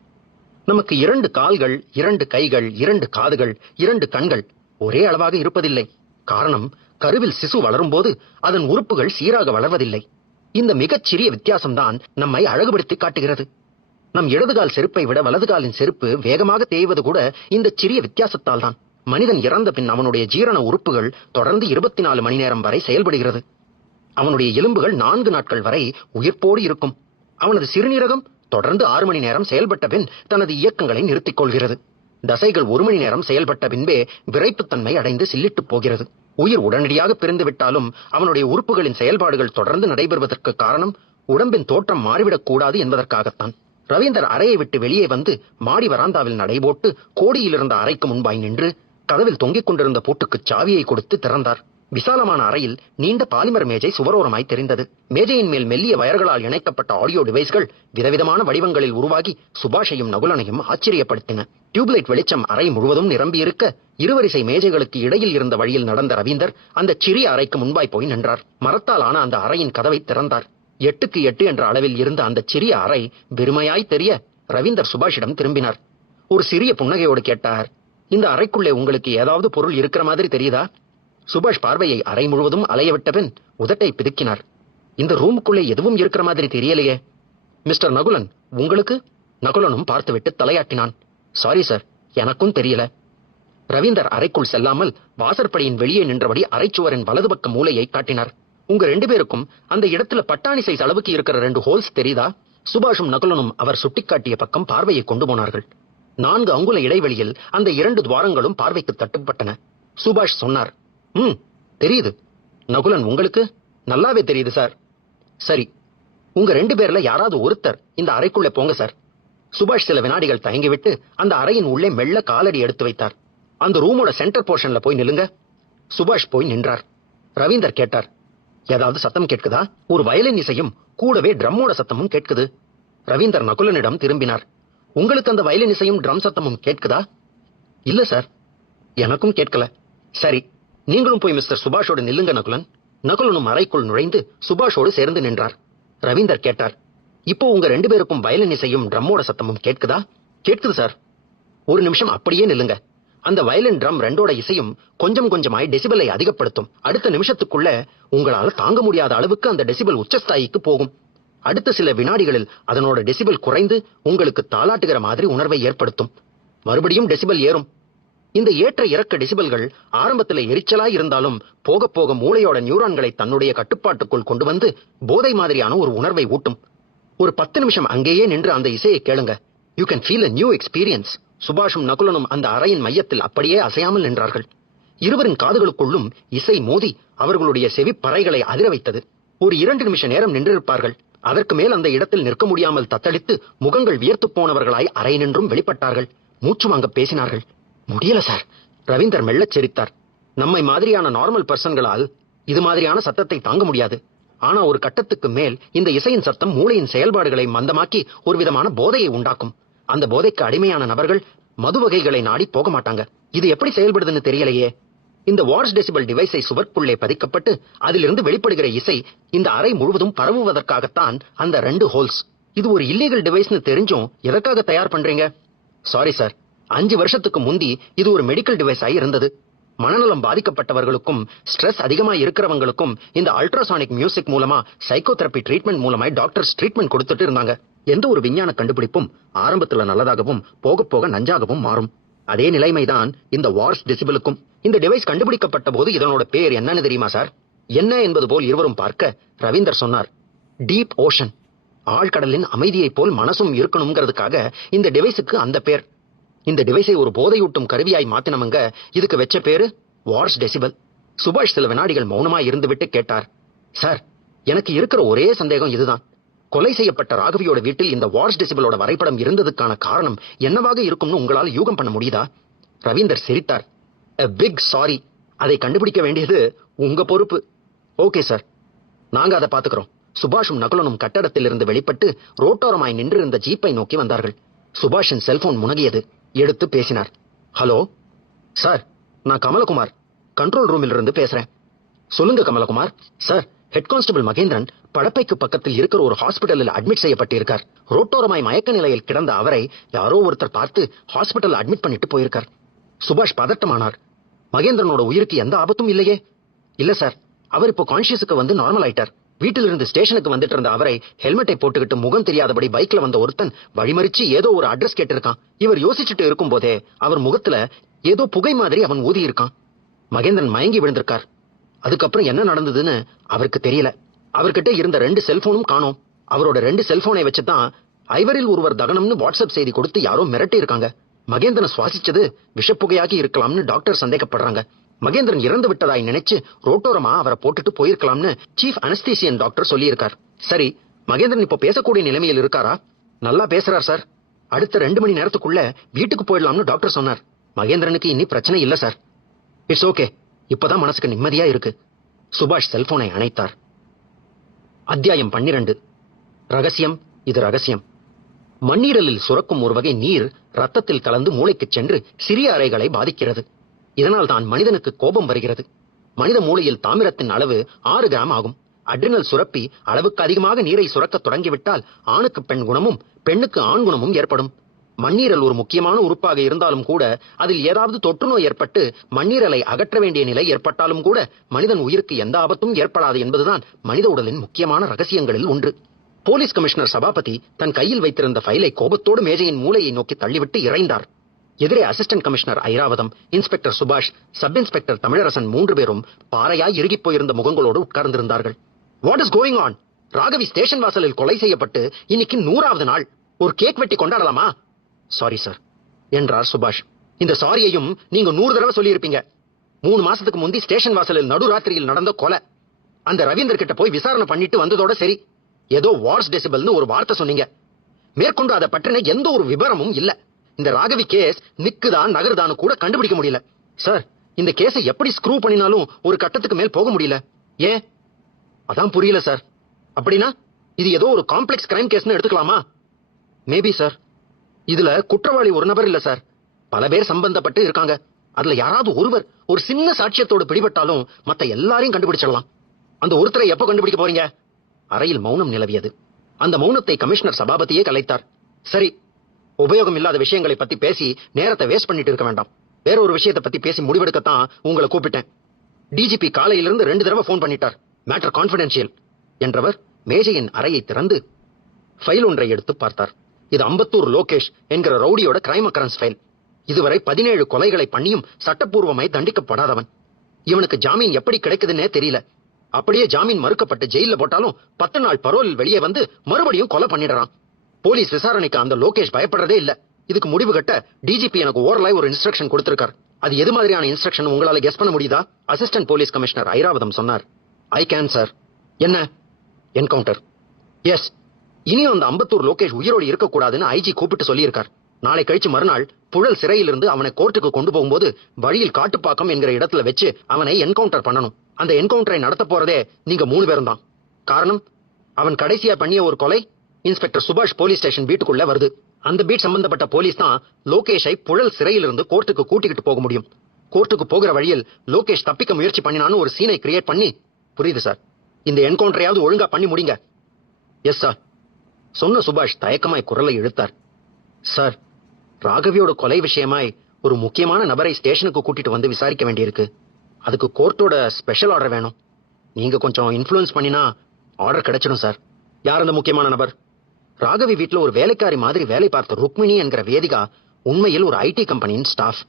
நமக்கு 2 கால்கள், 2 கைகள், 2 காதுகள், 2 கண்கள் ஒரே அளவாக இருப்பதில்லை. காரணம், கருவில் சிசு வளரும் போது அதன் உறுப்புகள் சீராக வளர்வதில்லை. இந்த மிகச் சிறிய வித்தியாசம்தான் நம்மை அழகுபடுத்தி காட்டுகிறது. நம் இடதுகால் செருப்பை விட வலதுகாலின் செருப்பு வேகமாக தேய்வது கூட இந்த சிறிய வித்தியாசத்தால் தான். மனிதன் இறந்த பின் அவனுடைய ஜீரண உறுப்புகள் தொடர்ந்து 24 மணி நேரம் வரை செயல்படுகிறது. அவனுடைய எலும்புகள் 4 நாட்கள் வரை உயிர்ப்போடு இருக்கும். அவனது சிறுநீரகம் தொடர்ந்து 6 மணி நேரம் செயல்பட்ட பின் தனது இயக்கங்களை நிறுத்திக் கொள்கிறது. தசைகள் 1 மணி நேரம் செயல்பட்ட பின்பே விரைப்புத்தன்மை அடைந்து சில்லிட்டு போகிறது. உயிர் உடனடியாக பிரிந்து விட்டாலும் அவனுடைய உறுப்புகளின் செயல்பாடுகள் தொடர்ந்து நடைபெறுவதற்கு காரணம் உடம்பின் தோற்றம் மாறிவிடக் கூடாது என்பதற்காகத்தான். ரவீந்தர் அறையை விட்டு வெளியே வந்து மாடி வராந்தாவில் நடைபோட்டு கோடியில் இருந்த அறைக்கு முன்பாய் நின்று கதவில் தொங்கிக் கொண்டிருந்த பூட்டுக்கு சாவியை கொடுத்து திறந்தார். விசாலமான அறையில் நீண்ட பாலிமர் மேஜை சுவரோரமாய் தெரிந்தது. மேஜையின் மேல் மெல்லிய வயர்களால் இணைக்கப்பட்ட ஆடியோ டிவைஸ்கள் விதவிதமான வடிவங்களில் உருவாகி சுபாஷையும் நகுலனையும் ஆச்சரியப்படுத்தின. டியூப்லைட் வெளிச்சம் அறை முழுவதும் நிரம்பியிருக்க இருவரிசை மேஜைகளுக்கு இடையில் இருந்த வழியில் நடந்த ரவீந்தர் அந்த சிறிய அறைக்கு முன்பாய் போய் நின்றார். மரத்தால் ஆன அந்த அறையின் கதவை திறந்தார். 8க்கு 8 என்ற அளவில் இருந்த அந்த சிறிய அறை வெறுமையாய் தெரிய ரவீந்தர் சுபாஷிடம் திரும்பினார். ஒரு சிறிய புன்னகையோடு கேட்டார், இந்த அறைக்குள்ளே உங்களுக்கு ஏதாவது பொருள் இருக்கிற மாதிரி தெரியுதா? சுபாஷ் பார்வையை அறை முழுவதும் அலைய விட்ட பின் உதட்டை பிதுக்கினார். இந்த ரூமுக்குள்ளே எதுவும் இருக்கிற மாதிரி தெரியலையே. மிஸ்டர் நகுலன், உங்களுக்கு? நகுலனும் பார்த்துவிட்டு தலையாட்டினான். சாரி சார், எனக்கும் தெரியல. ரவீந்தர் அறைக்குள் செல்லாமல் வாசற்படியின் வெளியே நின்றபடி அறைச்சுவரின் வலது பக்க மூலையை காட்டினார். உங்க 2 பேருக்கும் அந்த இடத்துல பட்டாணி சைஸ் அளவுக்கு இருக்கிற 2 ஹோல்ஸ் தெரியுதா? சுபாஷும் நகுலனும் அவர் சுட்டிக்காட்டிய பக்கம் பார்வையை கொண்டு போனார்கள். 4 அங்குல இடைவெளியில் அந்த 2 துவாரங்களும் பார்வைக்கு தட்டுப்பட்டன. சுபாஷ் சொன்னார், தெரியுது. நகுலன், உங்களுக்கு? நல்லாவே தெரியுது சார். சரி, உங்க 2 பேர்ல யாராவது ஒருத்தர் இந்த அறைக்குள்ளே போங்க சார். சுபாஷ் சில வினாடிகள் தயங்கிவிட்டு அந்த அறையின் உள்ளே மெல்ல காலடி எடுத்து வைத்தார். அந்த ரூமோட சென்டர் போர்ஷன்ல போய் நில்லுங்க. சுபாஷ் போய் நின்றார். ரவீந்தர் கேட்டார், ஏதாவது சத்தம் கேட்குதா? ஒரு வயலின் இசையும் கூடவே ட்ரம்மோட சத்தமும் கேட்குது. ரவீந்தர் நகுலனிடம் திரும்பினார். உங்களுக்கு அந்த வயலின் இசையும் ட்ரம் சத்தமும் கேட்குதா? இல்ல சார், எனக்கும் கேட்கல. சரி, நீங்களும் போய் மிஸ்டர் சுபாஷோடு நில்லுங்க நகுலன். நகுலனும் அறைக்குள் நுழைந்து சுபாஷோடு சேர்ந்து நின்றார். ரவீந்தர் கேட்டார், இப்போ உங்க 2 பேருக்கும் வயலின் இசையும் ட்ரம்மோட சத்தமும் கேட்குதா? கேட்குது சார். ஒரு நிமிஷம் அப்படியே நில்லுங்க. அந்த வயலின் ட்ரம் 2ஓட இசையும் கொஞ்சம் கொஞ்சமாய் டெசிபலை அதிகப்படுத்தும். அடுத்த நிமிஷத்துக்குள்ள உங்களால் தாங்க முடியாத அளவுக்கு அந்த டெசிபல் உச்சஸ்தாயிக்கு போகும். அடுத்த சில வினாடிகளில் அதனோட டெசிபல் குறைந்து உங்களுக்கு தாளாட்டுகிற மாதிரி உணர்வை ஏற்படுத்தும். மறுபடியும் டெசிபல் ஏறும். இந்த ஏற்ற இறக்க டெசிபல்கள் ஆரம்பத்தில் எரிச்சலாய் இருந்தாலும் போக போக மூளையோட நியூரான்களை தன்னுடைய கட்டுப்பாட்டுக்குள் கொண்டு வந்து போதை மாதிரியான ஒரு உணர்வை ஊட்டும். ஒரு 10 நிமிஷம் அங்கேயே நின்று அந்த இசையை கேளுங்க. You can feel a new experience. சுபாஷும் நகுலனும் அந்த அறையின் மையத்தில் அப்படியே அசையாமல் நின்றார்கள். இருவரின் காதுகளுக்குள்ளும் இசை மோதி அவர்களுடைய செவி பறைகளை அதிர வைத்தது. ஒரு 2 நிமிஷ நேரம் நின்றிருப்பார்கள். அதற்கு மேல் அந்த இடத்தில் நிற்க முடியாமல் தத்தளித்து முகங்கள் வியர்த்து போனவர்களாய் அறை நின்றும் வெளிப்பட்டார்கள். மூச்சு வாங்க பேசினார்கள். முடியல சார். ரவீந்தர் மெல்லச் சிரித்தார். நம்மை மாதிரியான நார்மல் பர்சன்களால் இது மாதிரியான சத்தத்தை தாங்க முடியாது. ஆனா ஒரு கட்டத்துக்கு மேல் இந்த இசையின் சத்தம் மூளையின் செயல்பாடுகளை மந்தமாக்கி ஒரு விதமான போதையை உண்டாக்கும். அந்த போதைக்கு அடிமையான நபர்கள் மது வகைகளை நாடி போக மாட்டாங்க. இது எப்படி செயல்படுதுன்னு தெரியலையே. இந்த வாட்ஸ் டெசிபல் டிவைஸை சுவர்க்குள்ளே பதிக்கப்பட்டு அதிலிருந்து வெளிப்படுகிற இசை இந்த அறை முழுவதும் பரவுவதற்காகத்தான் அந்த 2 ஹோல்ஸ். இது ஒரு இல்லீகல் டிவைஸ்னு தெரிஞ்சும் எதற்காக தயார் பண்றீங்க? சாரி சார், 5 வருஷத்துக்கு முந்தி இது ஒரு மெடிக்கல் டிவைஸ் ஆகி இருந்தது. மனநலம் பாதிக்கப்பட்டவர்களுக்கும் ஸ்ட்ரெஸ் அதிகமா இருக்கிறவங்களுக்கும் இந்த அல்ட்ராசானிக் மியூசிக் மூலமா சைக்கோதெரபி ட்ரீட்மெண்ட் மூலமாய் டாக்டர்ஸ் ட்ரீட்மெண்ட் கொடுத்துட்டு இருந்தாங்க. எந்த ஒரு விஞ்ஞான கண்டுபிடிப்பும் ஆரம்பத்துல நல்லதாகவும் போக போக நஞ்சாகவும் மாறும். அதே நிலைமைதான் இந்த வாட்ஸ் டெசிபலுக்கும். இந்த டிவைஸ் கண்டுபிடிக்கப்பட்ட போது இதனோட பேர் என்னன்னு தெரியுமா சார்? என்ன என்பது போல் இருவரும் பார்க்க ரவீந்தர் சொன்னார், டீப் ஓஷன். ஆழ்கடலின் அமைதியை போல் மனசும் இருக்கணுங்கிறதுக்காக இந்த டிவைஸுக்கு அந்த பேர். இந்த டிவைஸை ஒரு போதையூட்டும் கருவியாய் மாத்தினவங்க இதுக்கு வெச்ச பேரு வாட்ஸ் டெசிபல். சுபாஷ் சில வினாடிகள் மௌனமாய் இருந்துவிட்டு கேட்டார், சார், எனக்கு இருக்கிற ஒரே சந்தேகம் இதுதான். கொலை செய்யப்பட்ட ராகவியோட வீட்டில் இந்த வாட்ஸ் டெசிபலோட வரைபடம் இருந்ததுக்கான காரணம் என்னவாக இருக்கும்னு உங்களால் யூகம் பண்ண முடியுதா? ரவீந்தர் சிரித்தார். A big sorry. அதை கண்டுபிடிக்க வேண்டியது உங்க பொறுப்பு. ஓகே சார், நாங்க அதை பாத்துக்கிறோம். சுபாஷும் நகுலனும் கட்டடத்தில் இருந்து வெளிப்பட்டு ரோட்டோரமாய் நின்று இருந்த ஜீப்பை நோக்கி வந்தார்கள். சுபாஷின் செல்போன் முனகியது. எடுத்து பேசினார். ஹலோ சார், நான் கமலகுமார் கண்ட்ரோல் ரூமில் இருந்து பேசுறேன். சொல்லுங்க கமலகுமார். சார், ஹெட் கான்ஸ்டபிள் மகேந்திரன் படப்பைக்கு பக்கத்தில் இருக்கிற ஒரு ஹாஸ்பிட்டலில் அட்மிட் செய்யப்பட்டிருக்கார். ரோட்டோரமாய் மயக்க நிலையில் கிடந்த அவரை யாரோ ஒருத்தர் பார்த்து ஹாஸ்பிட்டல் அட்மிட் பண்ணிட்டு போயிருக்கார். சுபாஷ் பதட்டமானார். மகேந்திரனோட உயிருக்கு எந்த ஆபத்தும் இல்லையே? இல்ல சார், அவர் இப்போ கான்சியஸுக்கு வந்து நார்மல் ஆயிட்டார். வீட்டில் இருந்து ஸ்டேஷனுக்கு வந்துட்டு இருந்த அவரை ஹெல்மெட்டை போட்டுக்கிட்டு முகம் தெரியாதபடி பைக்ல வந்த ஒருத்தன் வழிமறிச்சு ஏதோ ஒரு அட்ரஸ் கேட்டிருக்கான். இவர் யோசிச்சுட்டு இருக்கும் போதே அவர் முகத்துல ஏதோ புகை மாதிரி அவன் ஊதி இருக்கான். மகேந்திரன் மயங்கி விழுந்திருக்கார். அதுக்கப்புறம் என்ன நடந்ததுன்னு அவருக்கு தெரியல. அவர்கிட்ட இருந்த 2 செல்போனும் காணோம். அவரோட 2 செல்போனை வச்சுதான் ஐவரில் ஒருவர் தகனம்னு வாட்ஸ்அப் செய்தி கொடுத்து யாரோ மிரட்டி இருக்காங்க. மகேந்திரன் சுவாசிச்சது விஷப்புகையாகி இருக்கலாம்னு டாக்டர் சந்தேகப்படுறாங்க. மகேந்திரன் இறந்து விட்டதாய் நினைச்சு ரோட்டோரமா அவரை போட்டுட்டு போயிருக்கலாம்னு சீஃப் அனஸ்தீசியன் டாக்டர் சொல்லியிருக்கார். சரி, மகேந்திரன் இப்போ பேசக்கூடிய நிலைமையில் இருக்காரா? நல்லா பேசுறார் சார். அடுத்த 2 மணி நேரத்துக்குள்ள வீட்டுக்கு போயிடலாம்னு டாக்டர் சொன்னார். மகேந்திரனுக்கு இனி பிரச்சனை இல்ல சார். இட்ஸ் ஓகே, இப்பதான் மனசுக்கு நிம்மதியா இருக்கு. சுபாஷ் செல்போனை அணைத்தார். அத்தியாயம் 12. ரகசியம், இது ரகசியம். மண்ணீரலில் சுரக்கும் ஒரு வகை நீர் ரத்தத்தில் கலந்து மூளைக்கு சென்று சிறிய அறைகளை பாதிக்கிறது. இதனால் தான் மனிதனுக்கு கோபம் வருகிறது. மனித மூளையில் தாமிரத்தின் அளவு 6 கிராம் ஆகும். அட்ரினல் சுரப்பி அளவுக்கு அதிகமாக நீரை சுரக்க தொடங்கிவிட்டால் ஆணுக்கு பெண் குணமும் பெண்ணுக்கு ஆண் குணமும் ஏற்படும். மண்ணீரல் ஒரு முக்கியமான உறுப்பாக இருந்தாலும் கூட அதில் ஏதாவது தொற்று நோய் ஏற்பட்டு மண்ணீரலை அகற்ற வேண்டிய நிலை ஏற்பட்டாலும் கூட மனிதன் உயிருக்கு எந்த ஆபத்தும் ஏற்படாது என்பதுதான் மனித உடலின் முக்கியமான ரகசியங்களில் ஒன்று. போலீஸ் கமிஷனர் சபாபதி தன் கையில் வைத்திருந்த ஃபைலை கோபத்தோடு மேஜையின் மூலையை நோக்கி தள்ளிவிட்டு இறைந்தார். எதிரே அசிஸ்டன்ட் கமிஷனர் ஐராவதம், இன்ஸ்பெக்டர் சுபாஷ், சப் இன்ஸ்பெக்டர் தமிழரசன் 3 பேரும் பாறையாய் இறுகிப் போயிருந்த முகங்களோடு உட்கார்ந்திருந்தார்கள். What is going on? Raghavi station வாசலில் கொலை செய்யப்பட்டு இன்னைக்கு 100வது நாள். ஒரு கேக் வெட்டி கொண்டாடலாமா? சாரி சார் என்றார் சுபாஷ். இந்த சாரியையும் நீங்க 100 தடவை சொல்லியிருப்பீங்க. 3 மாசத்துக்கு முந்தி ஸ்டேஷன் வாசலில் நடுராத்திரியில் நடந்த கொலை. அந்த ரவீந்தர் கிட்ட போய் விசாரணை பண்ணிட்டு வந்ததோட சரி. ஏதோ வாட்ஸ் டெசிபல்னு ஒரு வார்த்தை சொன்னீங்க. மேற்கொண்டு அதை பற்றின எந்த ஒரு விவரமும் இல்ல. இந்த ராகவி கேஸ் நிக்குதான் நகர்தான்னு கூட கண்டுபிடிக்க முடியல. சார், இந்த கேஸை எப்படி ஸ்க்ரூ பண்ணினாலும் ஒரு கட்டத்துக்கு மேல் போக முடியல. ஏன்? அதான் புரியல சார். அப்படின்னா இது ஏதோ ஒரு காம்ப்ளெக்ஸ் கிரைம் கேஸ்னு எடுத்துக்கலாமா? Maybe sir. இதுல குற்றவாளி ஒரு நபர் இல்ல சார், பல பேர் சம்பந்தப்பட்டு இருக்காங்க. அதுல யாராவது ஒருவர் ஒரு சின்ன சாட்சியத்தோடு பிடிபட்டாலும் மத்த எல்லாரையும் கண்டுபிடிச்சிடலாம். அந்த ஒருத்தரை எப்ப கண்டுபிடிக்க போறீங்க? அறையில் மௌனம் நிலவியது. அந்த மௌனத்தை கமிஷனர் சபாபதியே கலைத்தார். சரி, உபயோகம் இல்லாத விஷயங்களை பத்தி பேசி நேரத்தை வேஸ்ட் பண்ணிட்டு இருக்க வேண்டாம். வேற ஒரு விஷயத்தை பத்தி பேசி முடிவெடுக்கத்தான் உங்களை கூப்பிட்டேன். டிஜிபி காலையிலிருந்து 2 தடவை போன் பண்ணிட்டார். மேட்டர் கான்பிடென்ஷியல் என்றவர் மேஜையின் அறையை திறந்து ஃபைல் ஒன்றை எடுத்து பார்த்தார். இது அம்பத்தூர் லோகேஷ் என்கிற ரவுடியோட கிரைம் அக்கரன்ஸ் ஃபைல். இதுவரை 17 கொலைகளை பண்ணியும் சட்டப்பூர்வமாய் தண்டிக்கப்படாதவன். இவனுக்கு ஜாமீன் எப்படி கிடைக்குதுன்னே தெரியல. அப்படியே ஜாமீன் மறுக்கப்பட்டு ஜெயில போட்டாலும் 10 நாள் பரோலில் வெளியே வந்து மறுபடியும் கொலை பண்ணிடுறான். போலீஸ் விசாரணைக்கு அந்த லோகேஷ் பயப்படுறதே இல்ல. இதுக்கு முடிவு கட்ட டிஜிபி எனக்கு ஓரலாய் ஒரு இன்ஸ்ட்ரக்ஷன் கொடுத்திருக்கார். அது எது மாதிரியான இன்ஸ்ட்ரக்ஷன் உங்களால கெஸ் பண்ண முடியுதா? அசிஸ்டன்ட் போலீஸ் கமிஷனர் ஐராவதம் சொன்னார். I can sir. என்ன? என்கவுண்டர். எஸ். இனியும் அந்த அம்பத்தூர் லோகேஷ் உயிரோடு இருக்கக்கூடாதுன்னு ஐஜி கூப்பிட்டு சொல்லியிருக்கார். நாளை கழிச்சு மறுநாள் புழல் சிறையிலிருந்து அவனை கோர்ட்டுக்கு கொண்டு போகும்போது வழியில் காட்டுப்பாக்கம் என்கிற இடத்துல வச்சு அவனை என்கவுண்டர் பண்ணணும். அந்த என்கவுண்டரை நடத்த போறதே நீங்க 3 பேரும் தான். காரணம், அவன் கடைசியா பண்ணிய ஒரு கொலை இன்ஸ்பெக்டர் சுபாஷ் போலீஸ் ஸ்டேஷன் வீட்டுக்குள்ள வருது. அந்த பீட் சம்பந்தப்பட்ட போலீஸ் தான் லோகேஷை புழல் சிறையிலிருந்து கோர்ட்டுக்கு கூட்டிக்கிட்டு போக முடியும். கோர்ட்டுக்கு போகிற வழியில் லோகேஷ் தப்பிக்க முயற்சி பண்ணினான்னு ஒரு சீனை கிரியேட் பண்ணி, புரியுது சார், இந்த என்கவுண்டரையாவது ஒழுங்கா பண்ணி முடிங்க. எஸ் சார், சொன்ன சுபாஷ் தயக்கமாய் குரலை இழுத்தார். சார், ராகவியோட கொலை விஷயமாய் ஒரு முக்கியமான நபரை ஸ்டேஷனுக்கு கூட்டிட்டு வந்து விசாரிக்க வேண்டியிருக்கு. அதுக்கு கோர்ட்டோட ஸ்பெஷல் ஆர்டர் வேணும். நீங்க கொஞ்சம் இன்ஃப்ளூயன்ஸ் பண்ணினா ஆர்டர் கிடைச்சிடும் சார். யார் அந்த முக்கியமான நபர்? ராகவி வீட்டுல ஒரு வேலைக்காரி மாதிரி வேலை பார்த்த ருக்மிணி என்கிற வேதிகா உண்மையில் ஒரு ஐடி கம்பெனியின் ஸ்டாஃப்.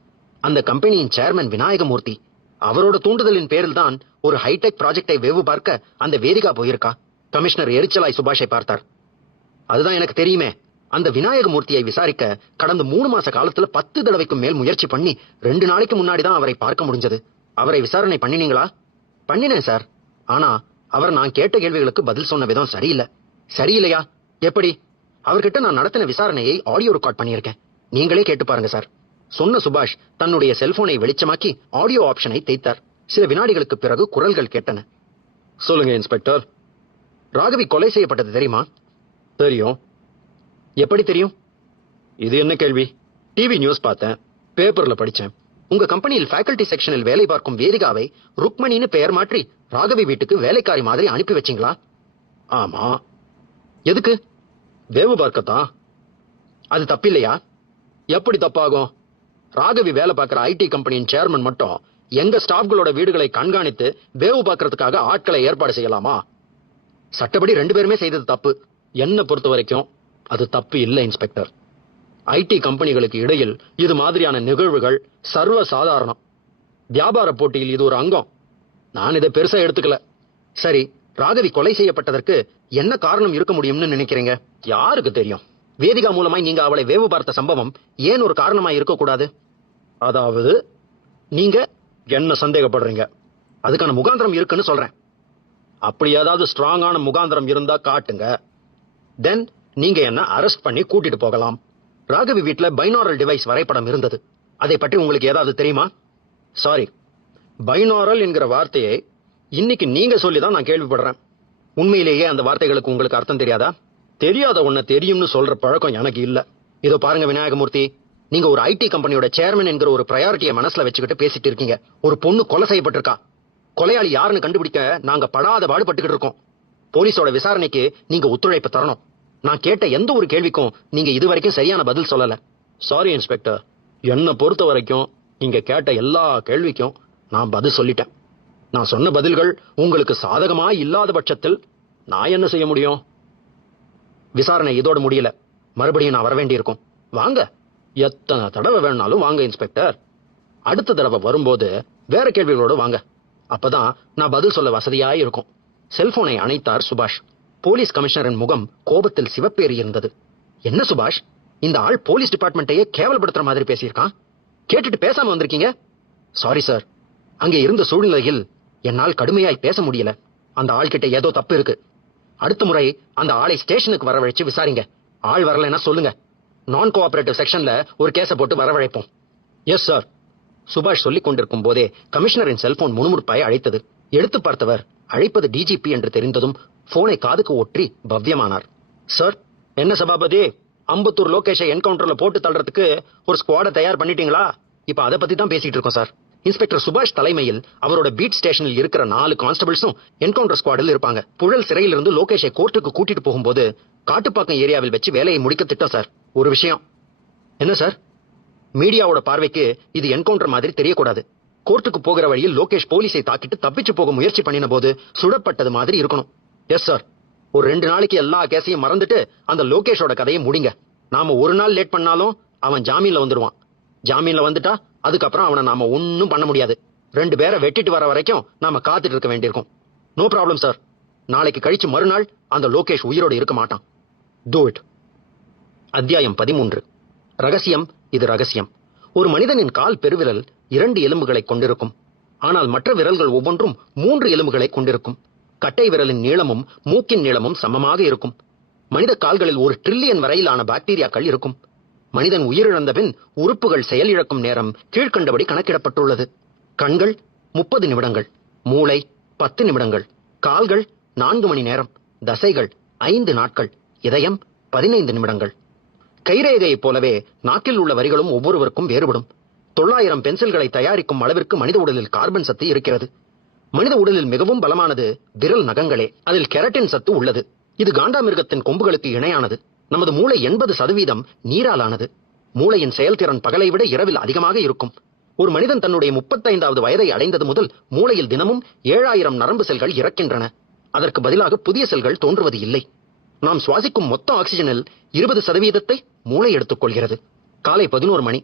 அந்த கம்பெனியின் சேர்மன் விநாயகமூர்த்தி அவரோட தூண்டுதலின் பேரில் தான் ஒரு ஹைடெக் ப்ராஜெக்டை வேவு பார்க்க அந்த வேதிகா போயிருக்கா. கமிஷனர் எரிச்சலாய் சுபாஷை பார்த்தார். அதுதான் எனக்கு தெரியுமே. அந்த விநாயகமூர்த்தியை விசாரிக்க கடந்த 3 மாச காலத்துல 10 தடவைக்கும் மேல் முயற்சி பண்ணி 2 நாளைக்கு முன்னாடி தான் அவரை பார்க்க முடிஞ்சது. அவரை விசாரணை பண்ணினீங்களா? பண்ணினேன் சார். ஆனா அவர் நான் கேட்ட கேள்விகளுக்கு பதில் சொன்ன விதம் சரியில்லை. சரியில்லையா? எப்படி? அவர்கிட்ட நான் நடத்தின விசாரணையை ஆடியோ ரெக்கார்ட் பண்ணியிருக்கேன். நீங்களே கேட்டு பாருங்க சார். சொன்ன சுபாஷ் தன்னுடைய செல்போனை வெளிச்சமாக்கி ஆடியோ ஆப்ஷனை தேய்த்தார். சில வினாடிகளுக்கு பிறகு குரல்கள் கேட்டன. சொல்லுங்க இன்ஸ்பெக்டர். ராகவி கொலை செய்யப்பட்டது தெரியுமா? தெரியும். எப்படி தெரியும்? இது என்ன கேள்வி? டிவி நியூஸ் பார்த்தேன், பேப்பர்ல படிச்சேன். உங்க கம்பெனியில் ஃபேக்கல்டி செக்ஷனில் வேலை பார்க்கும் வேதிகாவை ருக்மணின்னு பெயர் மாற்றி ராகவி வீட்டுக்கு வேலைக்காரி மாதிரி அனுப்பி வச்சிங்களா? ஆமா. எதுக்கு? வேவு பார்க்கத்தான். அது தப்பில்லையா? எப்படி தப்பாகும்? ராகவி வேலை பார்க்கிற ஐடி கம்பெனியின் சேர்மன் மட்டும் எங்க ஸ்டாஃப்களோட வீடுகளை கண்காணித்து வேவு பார்க்கறதுக்காக ஆட்களை ஏற்பாடு செய்யலாமா? சட்டப்படி 2 பேருமே செய்தது தப்பு. என்ன பொறுத்த வரைக்கும் அது தப்பு இல்லை இன்ஸ்பெக்டர். ஐடி கம்பெனிகளுக்கு இடையில் இது மாதிரியான நிகழ்வுகள் சர்வ சாதாரணம். வியாபார போட்டியில் இது ஒரு அங்கம். நான் இதை பெருசா எடுத்துக்கல. சரி, ராகவி கொலை செய்யப்பட்டதற்கு என்ன காரணம் இருக்க முடியும்னு நினைக்கிறீங்க? யாருக்கு தெரியும்? வேதிகா மூலமாய் நீங்க அவளை வேவு பார்த்த சம்பவம் ஏன் ஒரு காரணமாய் இருக்க கூடாது? அதாவது நீங்க என்ன சந்தேகப்படுறீங்க? அதுக்கான முகாந்திரம் இருக்குன்னு சொல்றேன். அப்படி ஏதாவது ஸ்ட்ராங்கான முகாந்திரம் இருந்தா காட்டுங்க. தென் நீங்க என்ன அரெஸ்ட் பண்ணி கூட்டிட்டு போகலாம். ராகவி வீட்டுல பைனாரல் டிவைஸ் வரைபடம் இருந்தது. அதை பற்றி உங்களுக்கு ஏதாவது தெரியுமா? சாரி, பைனாரல் என்கிற வார்த்தையை இன்னைக்கு நீங்க சொல்லிதான் நான் கேள்விப்படுறேன். உண்மையிலேயே அந்த வார்த்தைகளுக்கு உங்களுக்கு அர்த்தம் தெரியாதா? தெரியாத ஒன்ன தெரியும்னு சொல்ற பழக்கம் எனக்கு இல்ல. இதோ பாருங்க விநாயகமூர்த்தி, நீங்க ஒரு ஐடி கம்பெனியோட சேர்மன் என்கிற ஒரு பிரையாரிட்டியை மனசுல வச்சுக்கிட்டு பேசிட்டு இருக்கீங்க. ஒரு பொண்ணு கொலை செய்யப்பட்டிருக்கா. கொலையாளி யாருன்னு கண்டுபிடிக்க நாங்க படாத பாடுபட்டுக்கிட்டு இருக்கோம். போலீஸோட விசாரணைக்கு நீங்க ஒத்துழைப்பு தரணும். நான் கேட்ட எந்த ஒரு கேள்விக்கும் நீங்க இதுவரைக்கும் சரியான பதில் சொல்லல. சாரி இன்ஸ்பெக்டர், என்னை பொறுத்த வரைக்கும் நீங்க கேட்ட எல்லா கேள்விக்கும் நான் பதில் சொல்லிட்டேன். நான் சொன்ன பதில்கள் உங்களுக்கு சாதகமா இல்லாத பட்சத்தில் நான் என்ன செய்ய முடியும்? விசாரணை இதோட முடியல. மறுபடியும் நான் வர வேண்டியிருக்கும். வாங்க, எத்தனை தடவை வேணாலும் வாங்க இன்ஸ்பெக்டர். அடுத்த தடவை வரும்போது வேற கேள்விகளோடு வாங்க. அப்பதான் நான் பதில் சொல்ல வசதியா இருக்கும். செல்போனை அணைத்தார் சுபாஷ். போலீஸ் கமிஷனரின் முகம் கோபத்தில் சிவப்பேறி இருந்தது. என்ன சுபாஷ், இந்த ஆள் போலீஸ் டிபார்ட்மெண்ட்டையே கேவலப்படுத்துற மாதிரி பேசியிருக்கான். கேட்டுட்டு பேசாம வந்திருக்கீங்க. சாரி சார், அங்கே இருந்த சூழ்நிலையில் என்னால் கடுமையாய் பேச முடியல. அந்த ஆள் கிட்ட ஏதோ தப்பு இருக்கு. அடுத்த முறை அந்த ஆளை ஸ்டேஷனுக்கு வரவழைச்சு விசாரிங்க. ஆள் வரலைன்னா சொல்லுங்க. நான் கோஆபரேட்டிவ் செக்ஷன்ல ஒரு கேஸை போட்டு வரவழைப்போம். Yes sir. சுபாஷ் சொல்லிக் கொண்டிருக்கும் போதே கமிஷனரின் செல்போன் முணுமுணுப்பாய் அழைத்தது. எடுத்து பார்த்தவர் அழைப்பது டிஜிபி என்று தெரிந்ததும் போனை காதுக்கு ஒற்றி பவ்யமானார். சார், என்ன சபாபதி, அம்பத்தூர் லோகேஷை என்கவுண்டர்ல போட்டு தள்ளுறதுக்கு ஒரு ஸ்குவாடை தயார் பண்ணிட்டீங்களா? இப்ப அதை பத்தி தான் பேசிட்டு இருக்கோம் சார். இன்ஸ்பெக்டர் சுபாஷ் தலைமையில் அவரோட பீட் ஸ்டேஷனில் இருக்கிற 4 கான்ஸ்டபிள்ஸும் என்கவுண்டர் ஸ்குவாடில் இருப்பாங்க. புழல் சிறையிலிருந்து லோகேஷை கோர்ட்டுக்கு கூட்டிட்டு போகும்போது காட்டுப்பாக்கம் ஏரியாவில் வச்சு வேலையை முடிக்க திட்டம் சார். ஒரு விஷயம். என்ன சார்? மீடியாவோட பார்வைக்கு இது என்கவுண்டர் மாதிரி தெரியக்கூடாது. கோர்ட்டுக்கு போகிற வழியில் லோகேஷ் போலீஸை தாக்கிட்டு தப்பிச்சு போக முயற்சி பண்ணின போது சுடப்பட்டது மாதிரி இருக்கணும். Yes sir. ஒரு 2 நாளைக்கு எல்லா கேஸையும் மறந்துட்டு அந்த லோகேஷோட கதையை முடிங்க. நாம ஒரு நாள் லேட் பண்ணாலும் அவன் ஜாமீன்ல வந்துடுவான். ஜாமீன்ல வந்துட்டா அதுக்கப்புறம் அவனை நாம ஒன்னும் பண்ண முடியாது. 2 பேரை வெட்டிட்டு வர வரைக்கும் நாம காத்துட்டு இருக்க வேண்டியிருக்கும். No problem sir. நாளைக்கு கழிச்சு மறுநாள் அந்த லோகேஷ் உயிரோடு இருக்க மாட்டான். Do it. அத்தியாயம் 13. ரகசியம். இது ரகசியம். ஒரு மனிதனின் கால் பெருவிரல் 2 எலும்புகளை கொண்டிருக்கும். ஆனால் மற்ற விரல்கள் ஒவ்வொன்றும் 3 எலும்புகளை கொண்டிருக்கும். கட்டை விரலின் நீளமும் மூக்கின் நீளமும் சமமாக இருக்கும். மனித கால்களில் 1 ட்ரில்லியன் வரையிலான பாக்டீரியாக்கள் இருக்கும். மனிதன் உயிரிழந்த பின் உறுப்புகள் செயலிழக்கும் நேரம் கீழ்கண்டபடி கணக்கிடப்பட்டுள்ளது. கண்கள் 30 நிமிடங்கள், மூளை 10 நிமிடங்கள், கால்கள் 4 மணி நேரம், தசைகள் 5 நாட்கள், இதயம் 15 நிமிடங்கள். கைரேகையைப் போலவே நாக்கில் உள்ள வரிகளும் ஒவ்வொருவருக்கும் வேறுபடும். 900 பென்சில்களை தயாரிக்கும் அளவிற்கு மனித உடலில் கார்பன் சத்து இருக்கிறது. மனித உடலில் மிகவும் பலமானது விரல் நகங்களே. அதில் கெரட்டின் சத்து உள்ளது. இது காண்டாமிருகத்தின் கொம்புகளுக்கு இணையானது. நமது மூளை 80% நீராலானது. மூளையின் செயல்திறன் பகலை விட இரவில் அதிகமாக இருக்கும். ஒரு மனிதன் தன்னுடைய 35வது வயதை அடைந்தது முதல் மூளையில் தினமும் 7000 நரம்பு செல்கள் இறக்கின்றன. அதற்கு பதிலாக புதிய செல்கள் தோன்றுவது இல்லை. நாம் சுவாசிக்கும் மொத்த ஆக்சிஜனில் 20% மூளை எடுத்துக் கொள்கிறது. காலை 11 மணி.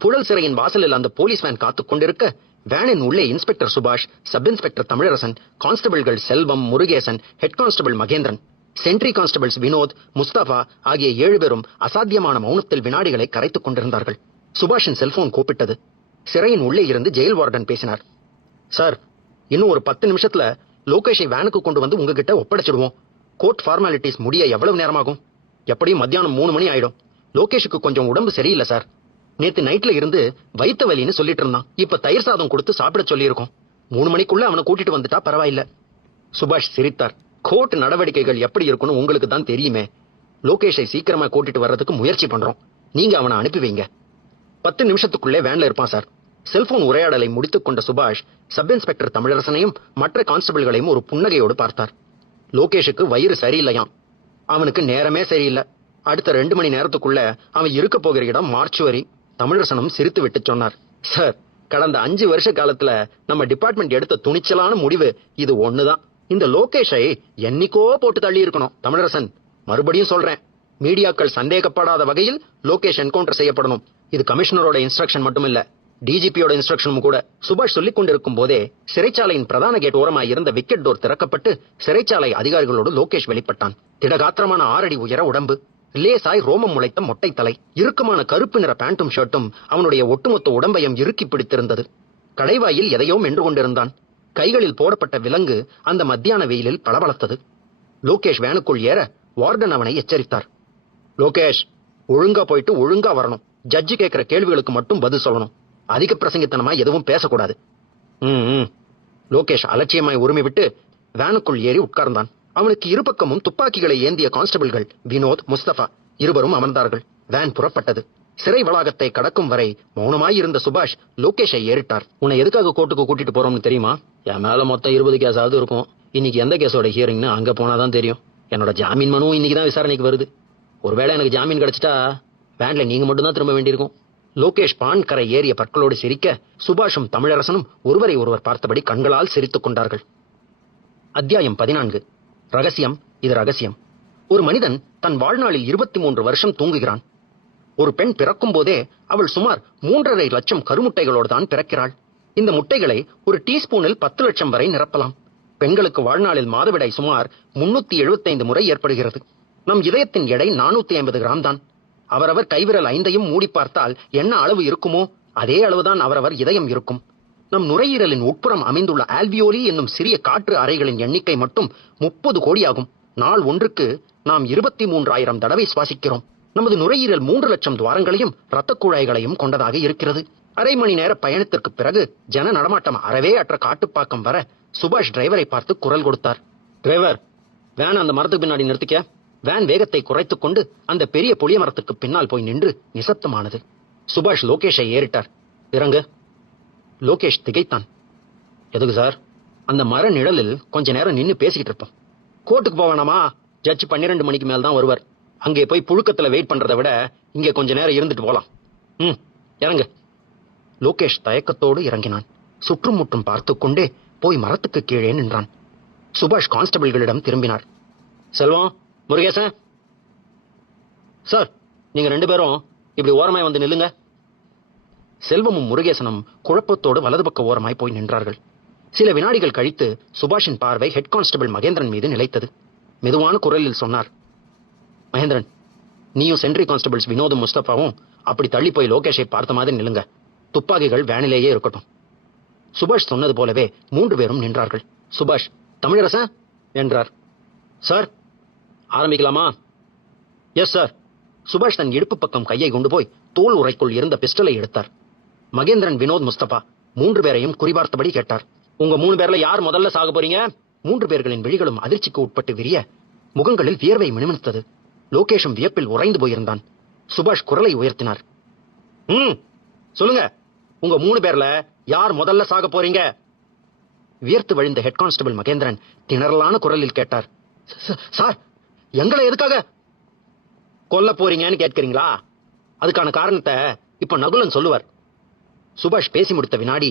புழல் சிறையின் வாசலில் அந்த போலீஸ் வேன் காத்துக் கொண்டிருக்க, வேனின் உள்ளே இன்ஸ்பெக்டர் சுபாஷ், சப் இன்ஸ்பெக்டர் தமிழரசன், கான்ஸ்டபிள்கள் Selvam, Murugesan, head constable Mahendran, sentry constables Vinod, Mustafa ஆகிய 7 பேரும் அசாத்தியமான மௌனத்தில் வினாடிகளை கரைத்துக் கொண்டிருந்தார்கள். சுபாஷின் செல்போன் கூப்பிட்டது. சிறையின் உள்ளே இருந்து ஜெயில் வார்டன் பேசினார். சார், இன்னும் ஒரு 10 நிமிஷத்துல லோகேஷை வேனுக்கு கொண்டு வந்து உங்ககிட்ட ஒப்படைச்சிடுவோம். கோர்ட் ஃபார்மாலிட்டிஸ் முடிய எவ்வளவு நேரமாகும்? எப்படியும் மத்தியானம் 3 மணி ஆயிடும். லோகேஷுக்கு கொஞ்சம் உடம்பு சரியில்லை சார். நேத்து நைட்ல இருந்து வயித்த வலின்னு சொல்லிட்டு இருந்தான். இப்ப தயிர் சாதம் கொடுத்து சாப்பிட சொல்லி இருக்கோம். 3 மணிக்குள்ள அவனை கூட்டிட்டு வந்துட்டா பரவாயில்ல. சுபாஷ் சிரித்தார். கோர்ட் நடவடிக்கைகள் எப்படி இருக்குன்னு உங்களுக்கு தான் தெரியுமே. லோகேஷை சீக்கிரமா கூட்டிட்டு வர்றதுக்கு முயற்சி பண்றோம். நீங்க அவனை அனுப்பி வைங்க. 10 நிமிஷத்துக்குள்ளே வேன்ல இருப்பான் சார். செல்போன் உரையாடலை முடித்துக் கொண்ட சுபாஷ் சப் இன்ஸ்பெக்டர் தமிழரசனையும் மற்ற கான்ஸ்டபிள்களையும் ஒரு புன்னகையோடு பார்த்தார். லோகேஷுக்கு வயிறு சரியில்லையாம். அவனுக்கு நேரமே சரியில்லை. அடுத்த 2 மணி நேரத்துக்குள்ள அவன் இருக்க போகிற இடம் மார்ச்சுவரி. தமிழரசனும் சிரித்து விட்டு சொன்னார். சார், கடந்த 5 வருஷ காலத்துல நம்ம டிபார்ட்மெண்ட் எடுத்த துணிச்சலான முடிவு இது ஒண்ணுதான். இந்த லோகேஷை என்னைக்கோ போட்டு தள்ளி இருக்கணும். தமிழரசன், மறுபடியும் சொல்றேன், மீடியாக்கள் சந்தேகப்படாத வகையில் லோகேஷ் என்கவுண்டர் செய்யப்படணும். இது கமிஷனரோட இன்ஸ்ட்ரக்ஷன் மட்டும் இல்ல, டிஜிபியோட இன்ஸ்ட்ரக்ஷனும் கூட. சுபாஷ் சொல்லிக் கொண்டிருக்கும் போதே சிறைச்சாலையின் பிரதான கேட் ஓரமாய் இருந்த விக்கெட் டோர் திறக்கப்பட்டு சிறைச்சாலை அதிகாரிகளோடு லோகேஷ் வெளிப்பட்டான். திடகாத்திரமான 6 அடி உயர உடம்பு, லேசாய் ரோமம் முளைத்த மொட்டை தலை, இறுக்கமான கருப்பு நிற பேண்டும் ஷர்ட்டும் அவனுடைய ஒட்டுமொத்த உடம்பையும் இறுக்கி பிடித்திருந்தது. கடைவாயில் எதையோ மென்று கொண்டிருந்தான். கைகளில் போடப்பட்ட விலங்கு அந்த மத்தியான வெயிலில் பளபளத்தது. லோகேஷ் வேனுக்குள் ஏற வார்டன் அவனை எச்சரித்தார். லோகேஷ், ஒழுங்கா போயிட்டு ஒழுங்கா வரணும். ஜட்ஜி கேட்கிற கேள்விகளுக்கு மட்டும் பதில் சொல்லணும். அதிக பிரசங்கித்தனமா எதுவும் பேசக்கூடாது. லோகேஷ் அலட்சியமாய் உரிமை விட்டு வேனுக்குள் ஏறி உட்கார்ந்தான். அவனுக்கு இருபக்கமும் துப்பாக்கிகளை ஏந்திய கான்ஸ்டபிள்கள் வினோத், முஸ்தபா இருவரும் அமர்ந்தார்கள். வேன் புறப்பட்டது. சிறை வளாகத்தை கடக்கும் வரை மௌனமாயிருந்த சுபாஷ் லோகேஷை ஏறிட்டார். உன்னை எதுக்காக கோர்ட்டுக்கு கூட்டிட்டு போறோம்னு தெரியுமா? என் மேல மொத்தம் 20 கேஸாவது இருக்கும். இன்னைக்கு எந்த கேஸோட ஹியரிங்னு அங்க போனாதான் தெரியும். என்னோட ஜாமீன் மனுவும் இன்னைக்குதான் விசாரணைக்கு வருது. ஒருவேளை எனக்கு ஜாமீன் கிடைச்சிட்டா வேன்ல நீங்க மட்டும் தான் திரும்ப வேண்டியிருக்கும். லோகேஷ் பான் கரை ஏறிய பற்களோடு சிரிக்க, சுபாஷும் தமிழரசனும் ஒருவரை ஒருவர் பார்த்தபடி கண்களால் சிரித்துக் கொண்டார்கள். அத்தியாயம் 14. ரகசியம். இது ரகசியம். ஒரு மனிதன் தன் வாழ்நாளில் 23 வருஷம் தூங்குகிறான். ஒரு பெண் பிறக்கும் போதே அவள் சுமார் 3.5 லட்சம் கருமுட்டைகளோடு தான் பிறக்கிறாள். இந்த முட்டைகளை ஒரு டீஸ்பூனில் 10 லட்சம் வரை நிரப்பலாம். பெண்களுக்கு வாழ்நாளில் மாதவிடாய் சுமார் 375 முறை ஏற்படுகிறது. நம் இதயத்தின் எடை 450 கிராம் தான். அவரவர் கைவிரல் 5ஐயும் மூடி பார்த்தால் என்ன அளவு இருக்குமோ அதே அளவுதான் அவரவர் இதயம் இருக்கும். நம் நுரையீரலின் உட்புறம் அமைந்துள்ள ஆல்வியோலி என்னும் சிறிய காற்று அறைகளின் எண்ணிக்கை மட்டும் 30 கோடி ஆகும். நாள் ஒன்றுக்கு நாம் 23,000 தடவை சுவாசிக்கிறோம். நமது நுரையீரல் 3 லட்சம் துவாரங்களையும் இரத்த குழாய்களையும் கொண்டதாக இருக்கிறது. அரை மணி நேர பயணத்திற்கு பிறகு ஜன நடமாட்டம் அறவே அற்ற காட்டுப்பாக்கம் வர சுபாஷ் டிரைவரை பார்த்து குரல் கொடுத்தார். டிரைவர், வேன் அந்த மரத்துக்கு பின்னாடி நிறுத்திக்க. வேன் வேகத்தை குறைத்துக் கொண்டு அந்த பெரிய புளிய மரத்துக்கு பின்னால் போய் நின்று நிசப்தமானது. சுபாஷ் லோகேஷை ஏறிட்டார். இறங்கு. லோகேஷ் திகைத்தான். எதுக்கு சார்? அந்த மர நிழலில் கொஞ்ச நேரம் நின்னு பேசிக்கிட்டு இருப்போம். கோர்ட்டுக்கு போவேனாமா? ஜட்ஜ் 12 மணிக்கு மேல் தான் வருவார். அங்கே போய் புழுக்கத்துல வெயிட் பண்றதை விட இங்கே கொஞ்ச நேரம் இருந்துட்டு போலாம். இறங்கு. லோகேஷ் தயக்கத்தோடு இறங்கினான். சுற்றும் முற்றும் பார்த்து கொண்டே போய் மரத்துக்கு கீழே நின்றான். சுபாஷ் கான்ஸ்டபிள்களிடம் திரும்பினார். செல்வம், முருகேசன், சார், நீங்க 2 பேரும் இப்படி ஓரமாய் வந்து நில்லுங்க. செல்வமும் முருகேசனும் குழப்பத்தோடு வலது பக்க ஓரமாய் போய் நின்றார்கள். சில வினாடிகள் கழித்து சுபாஷின் பார்வை ஹெட் கான்ஸ்டபிள் மகேந்திரன் மீது நிலைத்தது. மெதுவான குரலில் சொன்னார். மகேந்திரன், நீயும் சென்ட்ரி கான்ஸ்டபிள்ஸ் வினோதும் முஸ்தபாவும் அப்படி தள்ளி போய் லோகேஷை பார்த்த மாதிரி நில்லுங்க. துப்பாக்கிகள் வேனிலேயே இருக்கட்டும். சுபாஷ் சொன்னது போலவே 3 பேரும் நின்றார்கள். சுபாஷ், தமிழரசன் என்றார். சார், ஆரம்பிக்கலாமா? Yes sir. சுபாஷ் தன் இடுப்பு பக்கம் கையை கொண்டு போய் தோல் உரைக்குள் இருந்த பிஸ்டலை எடுத்தார். மகேந்திரன், வினோத், முஸ்தபா 3 பேரையும் குறிபார்த்தபடி கேட்டார். உங்க 3 பேர்ல யார் முதல்ல சாக போறீங்க? 3 பேர்களின் விழிகளும் அதிர்ச்சிக்கு உட்பட்டு விரிய, முகங்களில் வியர்வை மினுமினுத்தது. லோகேஷும் வியப்பில் உறைந்து போயிருந்தான். சுபாஷ் குரலை உயர்த்தினார். சொல்லுங்க, உங்க 3 பேர்ல யார் முதல்ல சாக போறீங்க? வியர்த்து வழிந்த ஹெட் கான்ஸ்டபிள் மகேந்திரன் திணறலான குரலில் கேட்டார். சார், எங்களை எதுக்காக கொல்ல போறீங்கன்னு கேட்கிறீங்களா? அதுக்கான காரணத்தை இப்ப நகுலன் சொல்லுவார். சுபாஷ் பேசி முடித்த வினாடி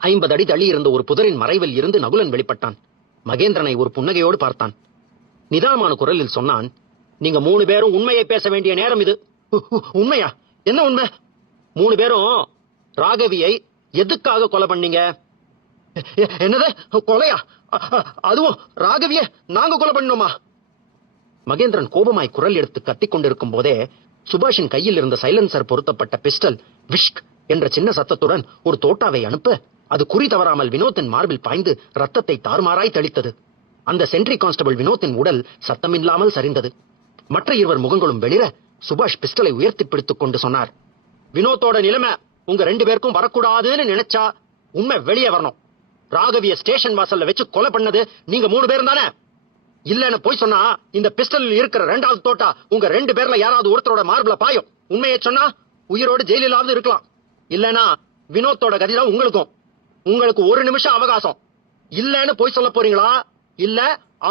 50 அடி தள்ளி இருந்த ஒரு புதரின் மறைவில் இருந்து நகுலன் வெளிப்பட்டான். மகேந்திரனை ஒரு புன்னகையோடு பார்த்தான். நிதானமான குரலில் சொன்னான், நீங்க 3 பேரும் உண்மையை பேச வேண்டிய நேரம் இது. உண்மையா? என்ன உண்மை? 3 பேரும் ராகவியை எதுக்காக கொலை பண்ணீங்க? என்னது கொலையா? அதுவும் ராகவிய நாங்க கொலை பண்ணோமா? மகேந்திரன் கோபமாய் குரல் எடுத்து கத்திக் கொண்டிருக்கும் போதே சுபாஷின் கையில் இருந்த சைலன்சர் பொருத்தப்பட்ட பிஸ்டல் விஷ்க் என்ற சின்ன சத்தத்துடன் ஒரு தோட்டாவை அனுப்ப அது குறி தவறாமல் வினோத்தின் மார்பில் பாய்ந்து ரத்தத்தை தாறுமாறாய் தெளித்தது. அந்த சென்ட்ரி கான்ஸ்டபிள் வினோத்தின் உடல் சத்தமில்லாமல் சரிந்தது. மற்ற 2 முகங்களும் வெளிர சுபாஷ் பிஸ்டலை உயர்த்தி பிடித்துக் கொண்டு சொன்னார், வினோத்தோட நிலைமை உங்க 2 பேருக்கும் வரக்கூடாதுன்னு நினைச்சா உண்மை வெளியே வரணும். ராகவிய ஸ்டேஷன் வாசல்ல வச்சு கொலை பண்ணது நீங்க 3 பேரும் தானே? இல்லன்னு போய் சொன்னா இந்த பிஸ்டலில் இருக்கிற 2வது தோட்டா உங்க 2 பேர்ல யாராவது ஒருத்தரோட மார்பில பாயும். உண்மையை சொன்னா உயிரோடு ஜெயிலாவது இருக்கலாம். இல்லனா வினோத்தோட கதிதான் உங்களுக்கும். உங்களுக்கு 1 நிமிஷம் அவகாசம். இல்லன்னு போய் சொல்ல போறீங்களா, இல்ல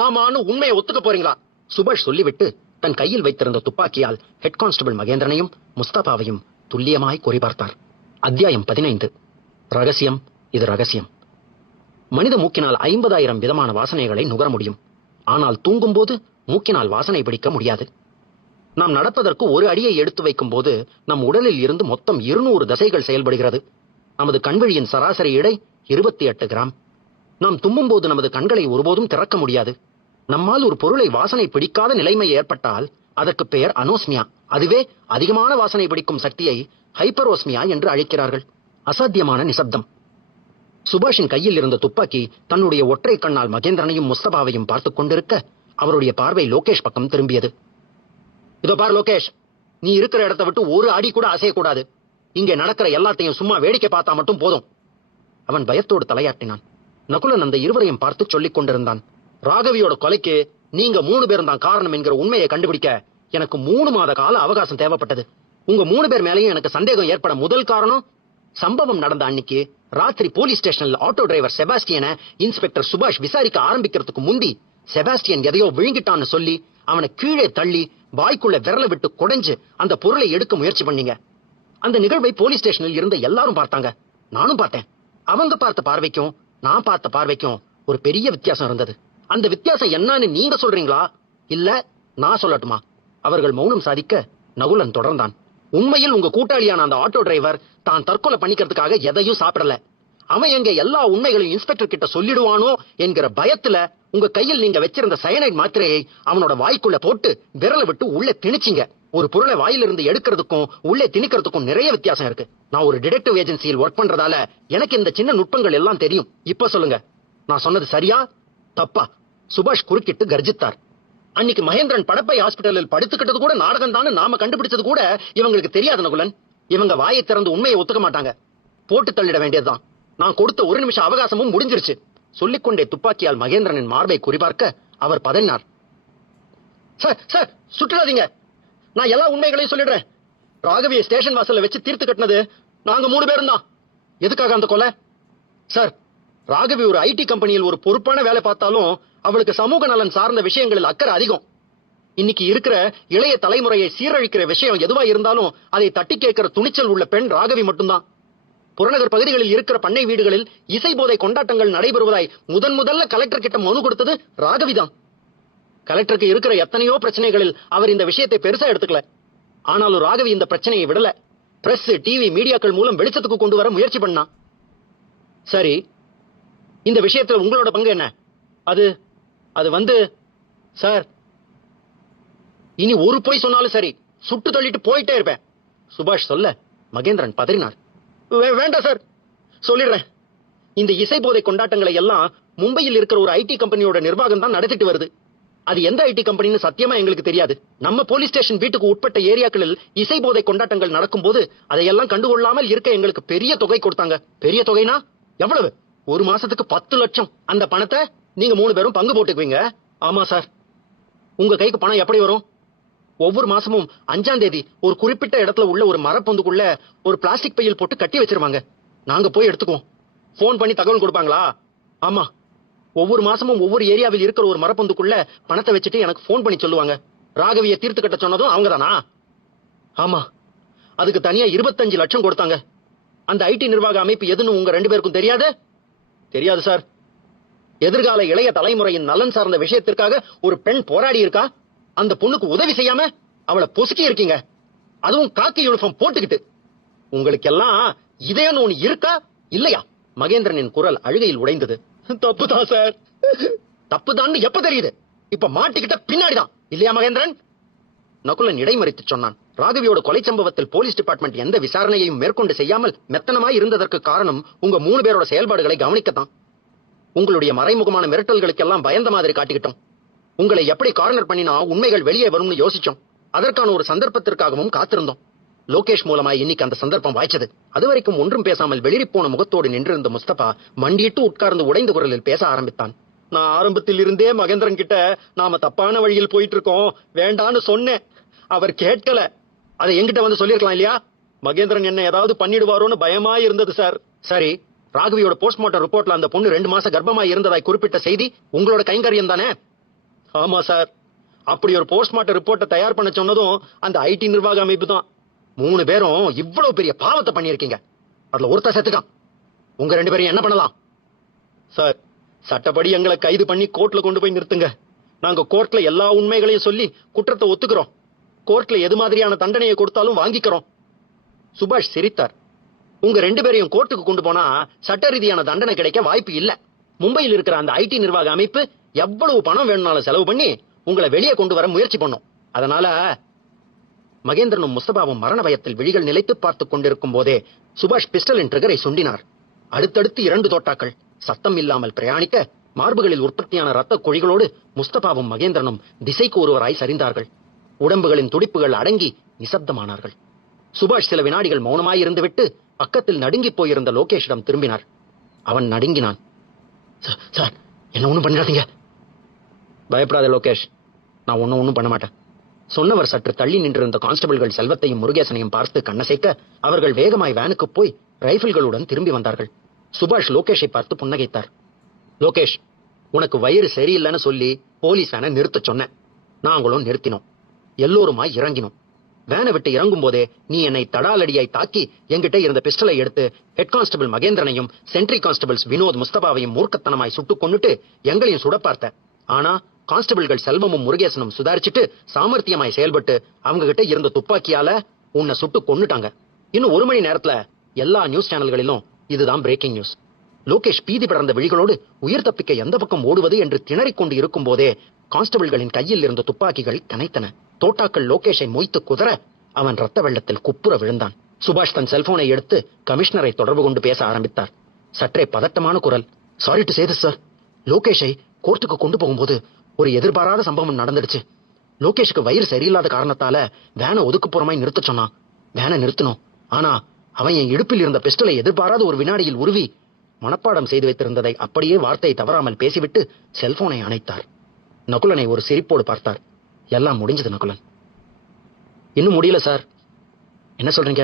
ஆமான்னு உண்மையை ஒத்துக்க போறீங்களா? சுபாஷ் சொல்லிவிட்டு தன் கையில் வைத்திருந்த துப்பாக்கியால் ஹெட் கான்ஸ்டபிள் மகேந்திரனையும் முஸ்தபாவையும் துல்லியமாய் குறிபார்த்தார். அத்தியாயம் 15. ரகசியம். இது ரகசியம். மனித மூக்கினால் 50,000 விதமான வாசனைகளை நுகர முடியும். ஆனால் தூங்கும் போது மூக்கினால் வாசனை பிடிக்க முடியாது. நாம் நடப்பதற்கு 1 அடியை எடுத்து வைக்கும் போது நம் உடலில் இருந்து மொத்தம் 200 தசைகள் செயல்படுகிறது. நமது கண்வழியின் சராசரி எடை 28 கிராம். நாம் தும்மும் போது நமது கண்களை ஒருபோதும் திறக்க முடியாது. நம்மால் ஒரு பொருளை வாசனை பிடிக்காத நிலைமை ஏற்பட்டால் அதற்கு பெயர் அனோஸ்மியா. அதுவே அதிகமான வாசனை பிடிக்கும் சக்தியை ஹைப்பரோஸ்மியா என்று அழைக்கிறார்கள். அசாத்தியமான நிசப்தம். சுபாஷின் கையில் இருந்த துப்பாக்கி தன்னுடைய ஒற்றை கண்ணால் மகேந்திரனையும் முஸ்தபாவையும் பார்த்துக் கொண்டிருக்க அவருடைய பார்வை லோகேஷ் பக்கம் திரும்பியது. இதோ பார் லோகேஷ், நீ இருக்கிற இடத்தை விட்டு 1 அடி கூட அசையக்கூடாது. இங்கே நடக்கிற எல்லாத்தையும் சும்மா வேடிக்கை பார்த்தா மட்டும் போதும். அவன் பயத்தோடு தலையாட்டினான். நகுலன் அந்த 2வரையும் பார்த்து சொல்லிக் கொண்டிருந்தான். ராகவியோட கொலைக்கு நீங்க 3 பேரும் தான் காரணம் என்கிற உண்மையை கண்டுபிடிக்க எனக்கு 3 மாத கால அவகாசம் தேவைப்பட்டது. உங்க 3 பேர் மேலேயும் எனக்கு சந்தேகம் ஏற்பட முதல் காரணம், சம்பவம் நடந்த அன்னைக்கு ராத்திரி போலீஸ் ஸ்டேஷன்ல ஆட்டோ டிரைவர் செபாஸ்டியனை இன்ஸ்பெக்டர் சுபாஷ் விசாரிக்க ஆரம்பிக்கிறதுக்கு முந்தி செபாஸ்டியன் எதையோ விழுங்கிட்டான்னு சொல்லி அவனை கீழே தள்ளி வாய்க்குள்ள விரல விட்டு குடைஞ்சு அந்த பொருளை எடுக்க முயற்சி பண்ணீங்க. அந்த நிகழ்வை போலீஸ் ஸ்டேஷனில் இருந்த எல்லாரும் பார்த்தாங்க. நானும் பார்த்தேன். அவங்க பார்த்த பார்வைக்கும் நான் பார்த்த பார்வைக்கும் ஒரு பெரிய வித்தியாசம் இருந்தது. அந்த வித்தியாசம் என்னன்னு நீங்க சொல்றீங்களா, இல்ல நான் சொல்லட்டுமா? அவர்கள் மௌனம் சாதிக்க நகுலன் தொடர்ந்தான். உண்மையில் உங்க கூட்டாளியான அந்த ஆட்டோ டிரைவர் தான் தற்கொலை பண்ணிக்கிறதுக்காக எதையும் சாப்பிடல. அவன் எங்க எல்லா உண்மைகளையும் இன்ஸ்பெக்டர் கிட்ட சொல்லிடுவானோ என்கிற பயத்துல உங்க கையில் நீங்க வச்சிருந்த சயனைட் மாத்திரையை அவனோட வாய்க்குள்ள போட்டு விரல விட்டு உள்ள திணிச்சிங்க. ஒரு பொருளை வாயிலிருந்து எடுக்கிறதுக்கும் உள்ளே திணிக்கிறதுக்கும் நிறைய வித்தியாசம் இருக்கு. நான் ஒரு டிடெக்டிவ் ஏஜென்சியில் ஒர்க் பண்றதால எனக்கு இந்த சின்ன நுட்பங்கள் எல்லாம் தெரியும். இப்ப சொல்லுங்க, நான் சொன்னது சரியா தப்பா? சுபாஷ் குறுக்கிட்டு கர்ஜித்தார். அன்னைக்கு மகேந்திரன் படப்பை ஹாஸ்பிட்டலில் படுத்துக்கிட்டது கூட நாடகம் தான் நாம கண்டுபிடிச்சது கூட இவங்களுக்கு தெரியாது நகுலன். இவங்க வாயை திறந்து உண்மையை ஒத்துக்க மாட்டாங்க. போட்டு தள்ளிட வேண்டியதுதான். நான் கொடுத்த 1 நிமிஷம் அவகாசமும் முடிஞ்சிருச்சு. சொல்லிக்கொண்டே துப்பாக்கியால் மகேந்திரனின் மார்பை குறிபார்க்க அவர் பதறினார். Sir sir, சுட்டுடாதீங்க. நான் எல்லா உண்மைகளையும் சொல்லிடுறேன். ராகவியை ஸ்டேஷன் வாசல்ல வச்சு தீர்த்து கட்டினது நாங்க 3 பேரும் தான். எதுக்காக அந்த கொலை? சார், ராகவி ஒரு ஐடி கம்பெனியில் ஒரு பொறுப்பான வேலை பார்த்தாலும் அவளுக்கு சமூக நலன் சார்ந்த விஷயங்களில் அக்கறை அதிகம். இன்னைக்கு இருக்கிற இளைய தலைமுறையை சீரழிக்கிற விஷயம் எதுவா இருந்தாலும் அதை தட்டி கேட்கிற துணிச்சல் உள்ள பெண் ராகவி மட்டும்தான். புறநகர் பகுதிகளில் இருக்கிற பண்ணை வீடுகளில் இசை போதை கொண்டாட்டங்கள் நடைபெறுவதாய் முதல்ல கலெக்டர் கிட்ட மனு கொடுத்தது ராகவிதான். கலெக்டருக்கு இருக்கிற எத்தனையோ பிரச்சனைகளில் அவர் இந்த விஷயத்தை பெருசா எடுத்துக்கல. ஆனாலும் ராகவி இந்த பிரச்சனையை விடல. பிரஸ், டிவி, மீடியாக்கள் மூலம் வெளிச்சத்துக்கு கொண்டு வர முயற்சி பண்ணா. சரி, இந்த விஷயத்துல உங்களோட பங்கு என்ன? அது வந்து சார், இனி ஒரு பொய் சொன்னாலும் சரி, சுட்டு தள்ளிட்டு போயிட்டே இருப்பேன். சுபாஷ் சொல்ல மகேந்திரன் பதறினார். வேண்டாம் சார், சொல்லிடுறேன். இந்த இசை போதை கொண்டாட்டங்களை எல்லாம் மும்பையில் இருக்கிற ஒரு ஐடி கம்பெனியோட நிர்வாகம் தான் நடத்திட்டு வருது. அது எந்த ஐடி கம்பெனின்னு சத்தியமா எங்களுக்கு தெரியாது. நம்ம போலீஸ் ஸ்டேஷன் வீட்டுக்கு உட்பட்ட ஏரியாக்களில் இசை போதை கொண்டாட்டங்கள் நடக்கும் போது அதையெல்லாம் கண்டுகொள்ளாமல் இருக்க எங்களுக்கு பெரிய தொகை கொடுத்தாங்க. பெரிய தொகைனா எவ்வளவு? 1 மாசத்துக்கு 10 லட்சம். அந்த பணத்தை நீங்க 3 பேரும் பங்கு போட்டுக்குவீங்க. ஆமா சார். உங்க கைக்கு பணம் எப்படி வரும்? ஒவ்வொரு மாசமும் 5ஆம் தேதி ஒரு குறிப்பிட்ட இடத்துல உள்ள ஒரு மரப்பொந்துக்குள்ள ஒரு பிளாஸ்டிக் பையில் போட்டு கட்டி வச்சிருவாங்க. நாங்க போய் எடுத்துக்குவோம். போன் பண்ணி தகவல் கொடுப்பாங்களா? ஆமா, ஒவ்வொரு மாசமும் ஒவ்வொரு ஏரியாவில் இருக்கிற ஒரு மரப்பொந்துக்குள்ள பணத்தை வச்சுட்டு எனக்கு போன் பண்ணி சொல்லுவாங்க. ராகவிய தீர்த்து கட்ட சொன்னதும் அவங்கதானா? ஆமா, அதுக்கு தனியா 25 லட்சம் கொடுத்தாங்க. அந்த ஐடி நிர்வாக அமைப்பு எதுன்னு உங்க 2 பேருக்கும் தெரியாது? தெரியாது சார். எதிர்கால இளைய தலைமுறையின் நலன் சார்ந்த விஷயத்திற்காக ஒரு பெண் போராடி இருக்கா. அந்த பொண்ணுக்கு உதவி செய்யாம அவளை பொசுக்கி இருக்கீங்க. அதுவும் காக்கி யூனிஃபார்ம் போட்டுக்கிட்டு. உங்களுக்கு எல்லாம் இதேன்னு ஒண்ணு இருக்கா இல்லையா? மகேந்திரனின் குரல் அழுகையில் உடைந்தது. தப்புதான் சார். தப்புதான் எப்ப தெரியுது? இப்ப மாட்டிக்கிட்ட பின்னாடிதான் இல்லையா மகேந்திரன்? நகுலன் இடைமறித்து சொன்னான். ராகவியோட கொலை சம்பவத்தில் போலீஸ் டிபார்ட்மெண்ட் எந்த விசாரணையையும் மேற்கொண்டு செய்யாமல் மெத்தனமாய் இருந்ததற்கு காரணம் உங்க 3 பேரோட செயல்பாடுகளை கவனிக்கத்தான். உங்களுடைய மறைமுகமான மிரட்டல்களுக்கெல்லாம் பயந்த மாதிரி காட்டிக்கிட்டோம். உங்களை எப்படி கார்னர் பண்ணினா உண்மைகள் வெளியே வரும்னு யோசிச்சோம். அதற்கான ஒரு சந்தர்ப்பத்திற்காகவும் காத்திருந்தோம். லோகேஷ் மூலமா இன்னைக்கு அந்த சந்தர்ப்பம் வாய்ச்சது. அதுவரைக்கும் ஒன்றும் பேசாமல் வெளிரி போன முகத்தோடு நின்றிருந்த முஸ்தபா மண்டியிட்டு உட்கார்ந்து உடைந்த குரலில் பேச ஆரம்பித்தான். நான் ஆரம்பத்தில் இருந்தே மகேந்திரன் கிட்ட நாம தப்பான வழியில் போயிட்டு இருக்கோம் வேண்டான்னு சொன்னேன். அவர் கேட்கல. அதை என்கிட்ட வந்து சொல்லிருக்கலாம் இல்லையா? மகேந்திரன் என்ன ஏதாவது பண்ணிடுவாரோன்னு பயமா இருந்தது சார். சரி, ராகவியோட போஸ்ட்மார்ட்டம் ரிப்போர்ட்ல அந்த பொண்ணு 2 மாசம் கர்ப்பமா இருந்ததாய் குறிப்பிட்ட செய்தி உங்களோட கைங்கரியம் தானே? ஆமா சார். அப்படி ஒரு போஸ்ட்மார்ட்டம் ரிப்போர்ட்டை தயார் பண்ண சொன்னதும் அந்த ஐடி நிர்வாக அமைப்பு தான். 3 பேரும் இவ்வளவு பெரிய பாவத்தை பண்ணிருக்கீங்க. அதுல ஒருத்தர் செத்துக்கான். உங்க 2 பேரையும் என்ன பண்ணலாம்? சார், சட்டப்படி எங்களை கைது பண்ணி கோர்ட்ல கொண்டு போய் நிறுத்துங்க. நாங்க கோர்ட்ல எல்லா உண்மைகளையும் சொல்லி குற்றத்தை ஒத்துக்கிறோம். கோர்ட்ல எது மாதிரியான தண்டனையை கொடுத்தாலும் வாங்கிக்கிறோம். சுபாஷ் சிரித்தார். உங்க 2 பேரையும் கோர்ட்டுக்கு கொண்டு போனா சட்ட ரீதியான தண்டனை கிடைக்க வாய்ப்பு இல்ல. மும்பையில் இருக்கிற அந்த ஐடி நிர்வாக அமைப்பு எவ்வளவு பணம் வேணும்னாலும் செலவு பண்ணி உங்களை வெளியே கொண்டு வர முயற்சி பண்ணும். அதனால மகேந்திரனும் முஸ்தபாவும் மரண பயத்தில் விழிகள் நிலைத்து பார்த்துக் கொண்டிருக்கும் போதே சுபாஷ் பிஸ்டலின் ட்ரிகரை சுண்டினார். அடுத்தடுத்து 2 தோட்டாக்கள் சத்தம் இல்லாமல் பிரயாணிக்க மார்புகளில் உற்பத்தியான ரத்த குழிகளோடு முஸ்தபாவும் மகேந்திரனும் திசைக்கு ஒருவராய் சரிந்தார்கள். உடம்புகளின் துடிப்புகள் அடங்கி நிசப்தமானார்கள். சுபாஷ் சில வினாடிகள் மௌனமாய் இருந்துவிட்டு பக்கத்தில் நடுங்கி போயிருந்த லோகேஷிடம் திரும்பினார். அவன் நடுங்கினான். சார், என்ன ஒண்ணும் பண்ணிடாதீங்க. பயப்படாத லோகேஷ், நான் ஒண்ணும் பண்ண மாட்டேன். சொன்னவர் சற்று தள்ளி நின்றிருந்த கான்ஸ்டபிள்கள் செல்வத்தையும் முருகேசனையும் பார்த்து கண்ணசைக்க அவர்கள் வேகமாய் வேனுக்கு போய் ரைபிள்களுடன் திரும்பி வந்தார்கள். சுபாஷ் லோகேஷை பார்த்து புன்னகைத்தார். லோகேஷ், உனக்கு வயிறு சரியில்லைன்னு சொல்லி போலீஸ் வேனை நிறுத்த சொன்னேன். நாங்களும் நிறுத்தினோம். எல்லோருமாய் இறங்கினோம். வேனை விட்டு இறங்கும் போதே நீ என்னை தடாலடியாய் தாக்கி என்கிட்ட இருந்த பிஸ்டலை எடுத்து ஹெட் கான்ஸ்டபிள் மகேந்திரனையும் சென்ட்ரி கான்ஸ்டபிள்ஸ் வினோத் முஸ்தபாவையும் மூர்க்கத்தனமாய் சுட்டுக் கொண்டுட்டு எங்களையும் சுட பார்த்த. ஆனா கான்ஸ்டபிள்கள் செல்வமும் முருகேசனும் சுதாரிச்சுட்டு சாமர்த்தியமாய் செயல்பட்டு அவங்க கிட்ட இருந்த துப்பாக்கியால உன்னை சுட்டு கொன்னுட்டாங்க. இன்னும் 1 மணி நேரத்துல எல்லா நியூஸ் சேனல்களிலும் இதுதான் பிரேக்கிங் நியூஸ். லோகேஷ் பீதி படர்ந்த விழிகளோடு உயிர் தப்பிக்க எந்த பக்கம் ஓடுவது என்று திணறிக் கொண்டு இருக்கும் போதே கான்ஸ்டபிள்களின் கையில் இருந்த துப்பாக்கிகள் கனைத்தன. தோட்டாக்கள் லோகேஷை மொய்த்து குதற அவன் ரத்த வெள்ளத்தில் குப்புற விழுந்தான். சுபாஷ் தன் செல்போனை எடுத்து கமிஷனரை தொடர்பு கொண்டு பேச ஆரம்பித்தார். சற்றே பதட்டமான குரல். Sorry to say this sir. லோகேஷை கோர்ட்டுக்கு கொண்டு போகும்போது ஒரு எதிர்பாராத சம்பவம் நடந்துடுச்சு. லோகேஷுக்கு வயிறு சரியில்லாத காரணத்தால வேனை ஒதுக்குப்புறமாய் நிறுத்த சொன்னான். வேனை நிறுத்தணும். ஆனா அவன் என் இடுப்பில் இருந்த பிஸ்டலை எதிர்பாராத ஒரு வினாடியில் உருவி மனப்பாடம் செய்து வைத்திருந்ததை அப்படியே வார்த்தை தவறாமல் பேசிவிட்டு செல்போனை அணைத்தார். நகுலனை ஒரு சிரிப்போடு பார்த்தார். எல்லாம் முடிஞ்சது நகுலன். இன்னும் முடியல சார். என்ன சொல்றீங்க?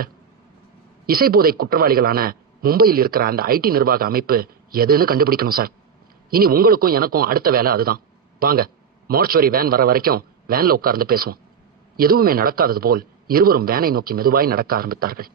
இசைபோதை குற்றவாளிகளான மும்பையில் இருக்கிற அந்த ஐடி நிர்வாக அமைப்பு எதுன்னு கண்டுபிடிக்கணும் சார். இனி உங்களுக்கும் எனக்கும் அடுத்த வேலை அதுதான். வாங்க, மார்ச்சுவரி வேன் வர வரைக்கும் வேன்ல உட்கார்ந்து பேசுவோம். எதுவுமே நடக்காதது போல் இருவரும் வேனை நோக்கி மெதுவாய் நடக்க ஆரம்பித்தார்கள்.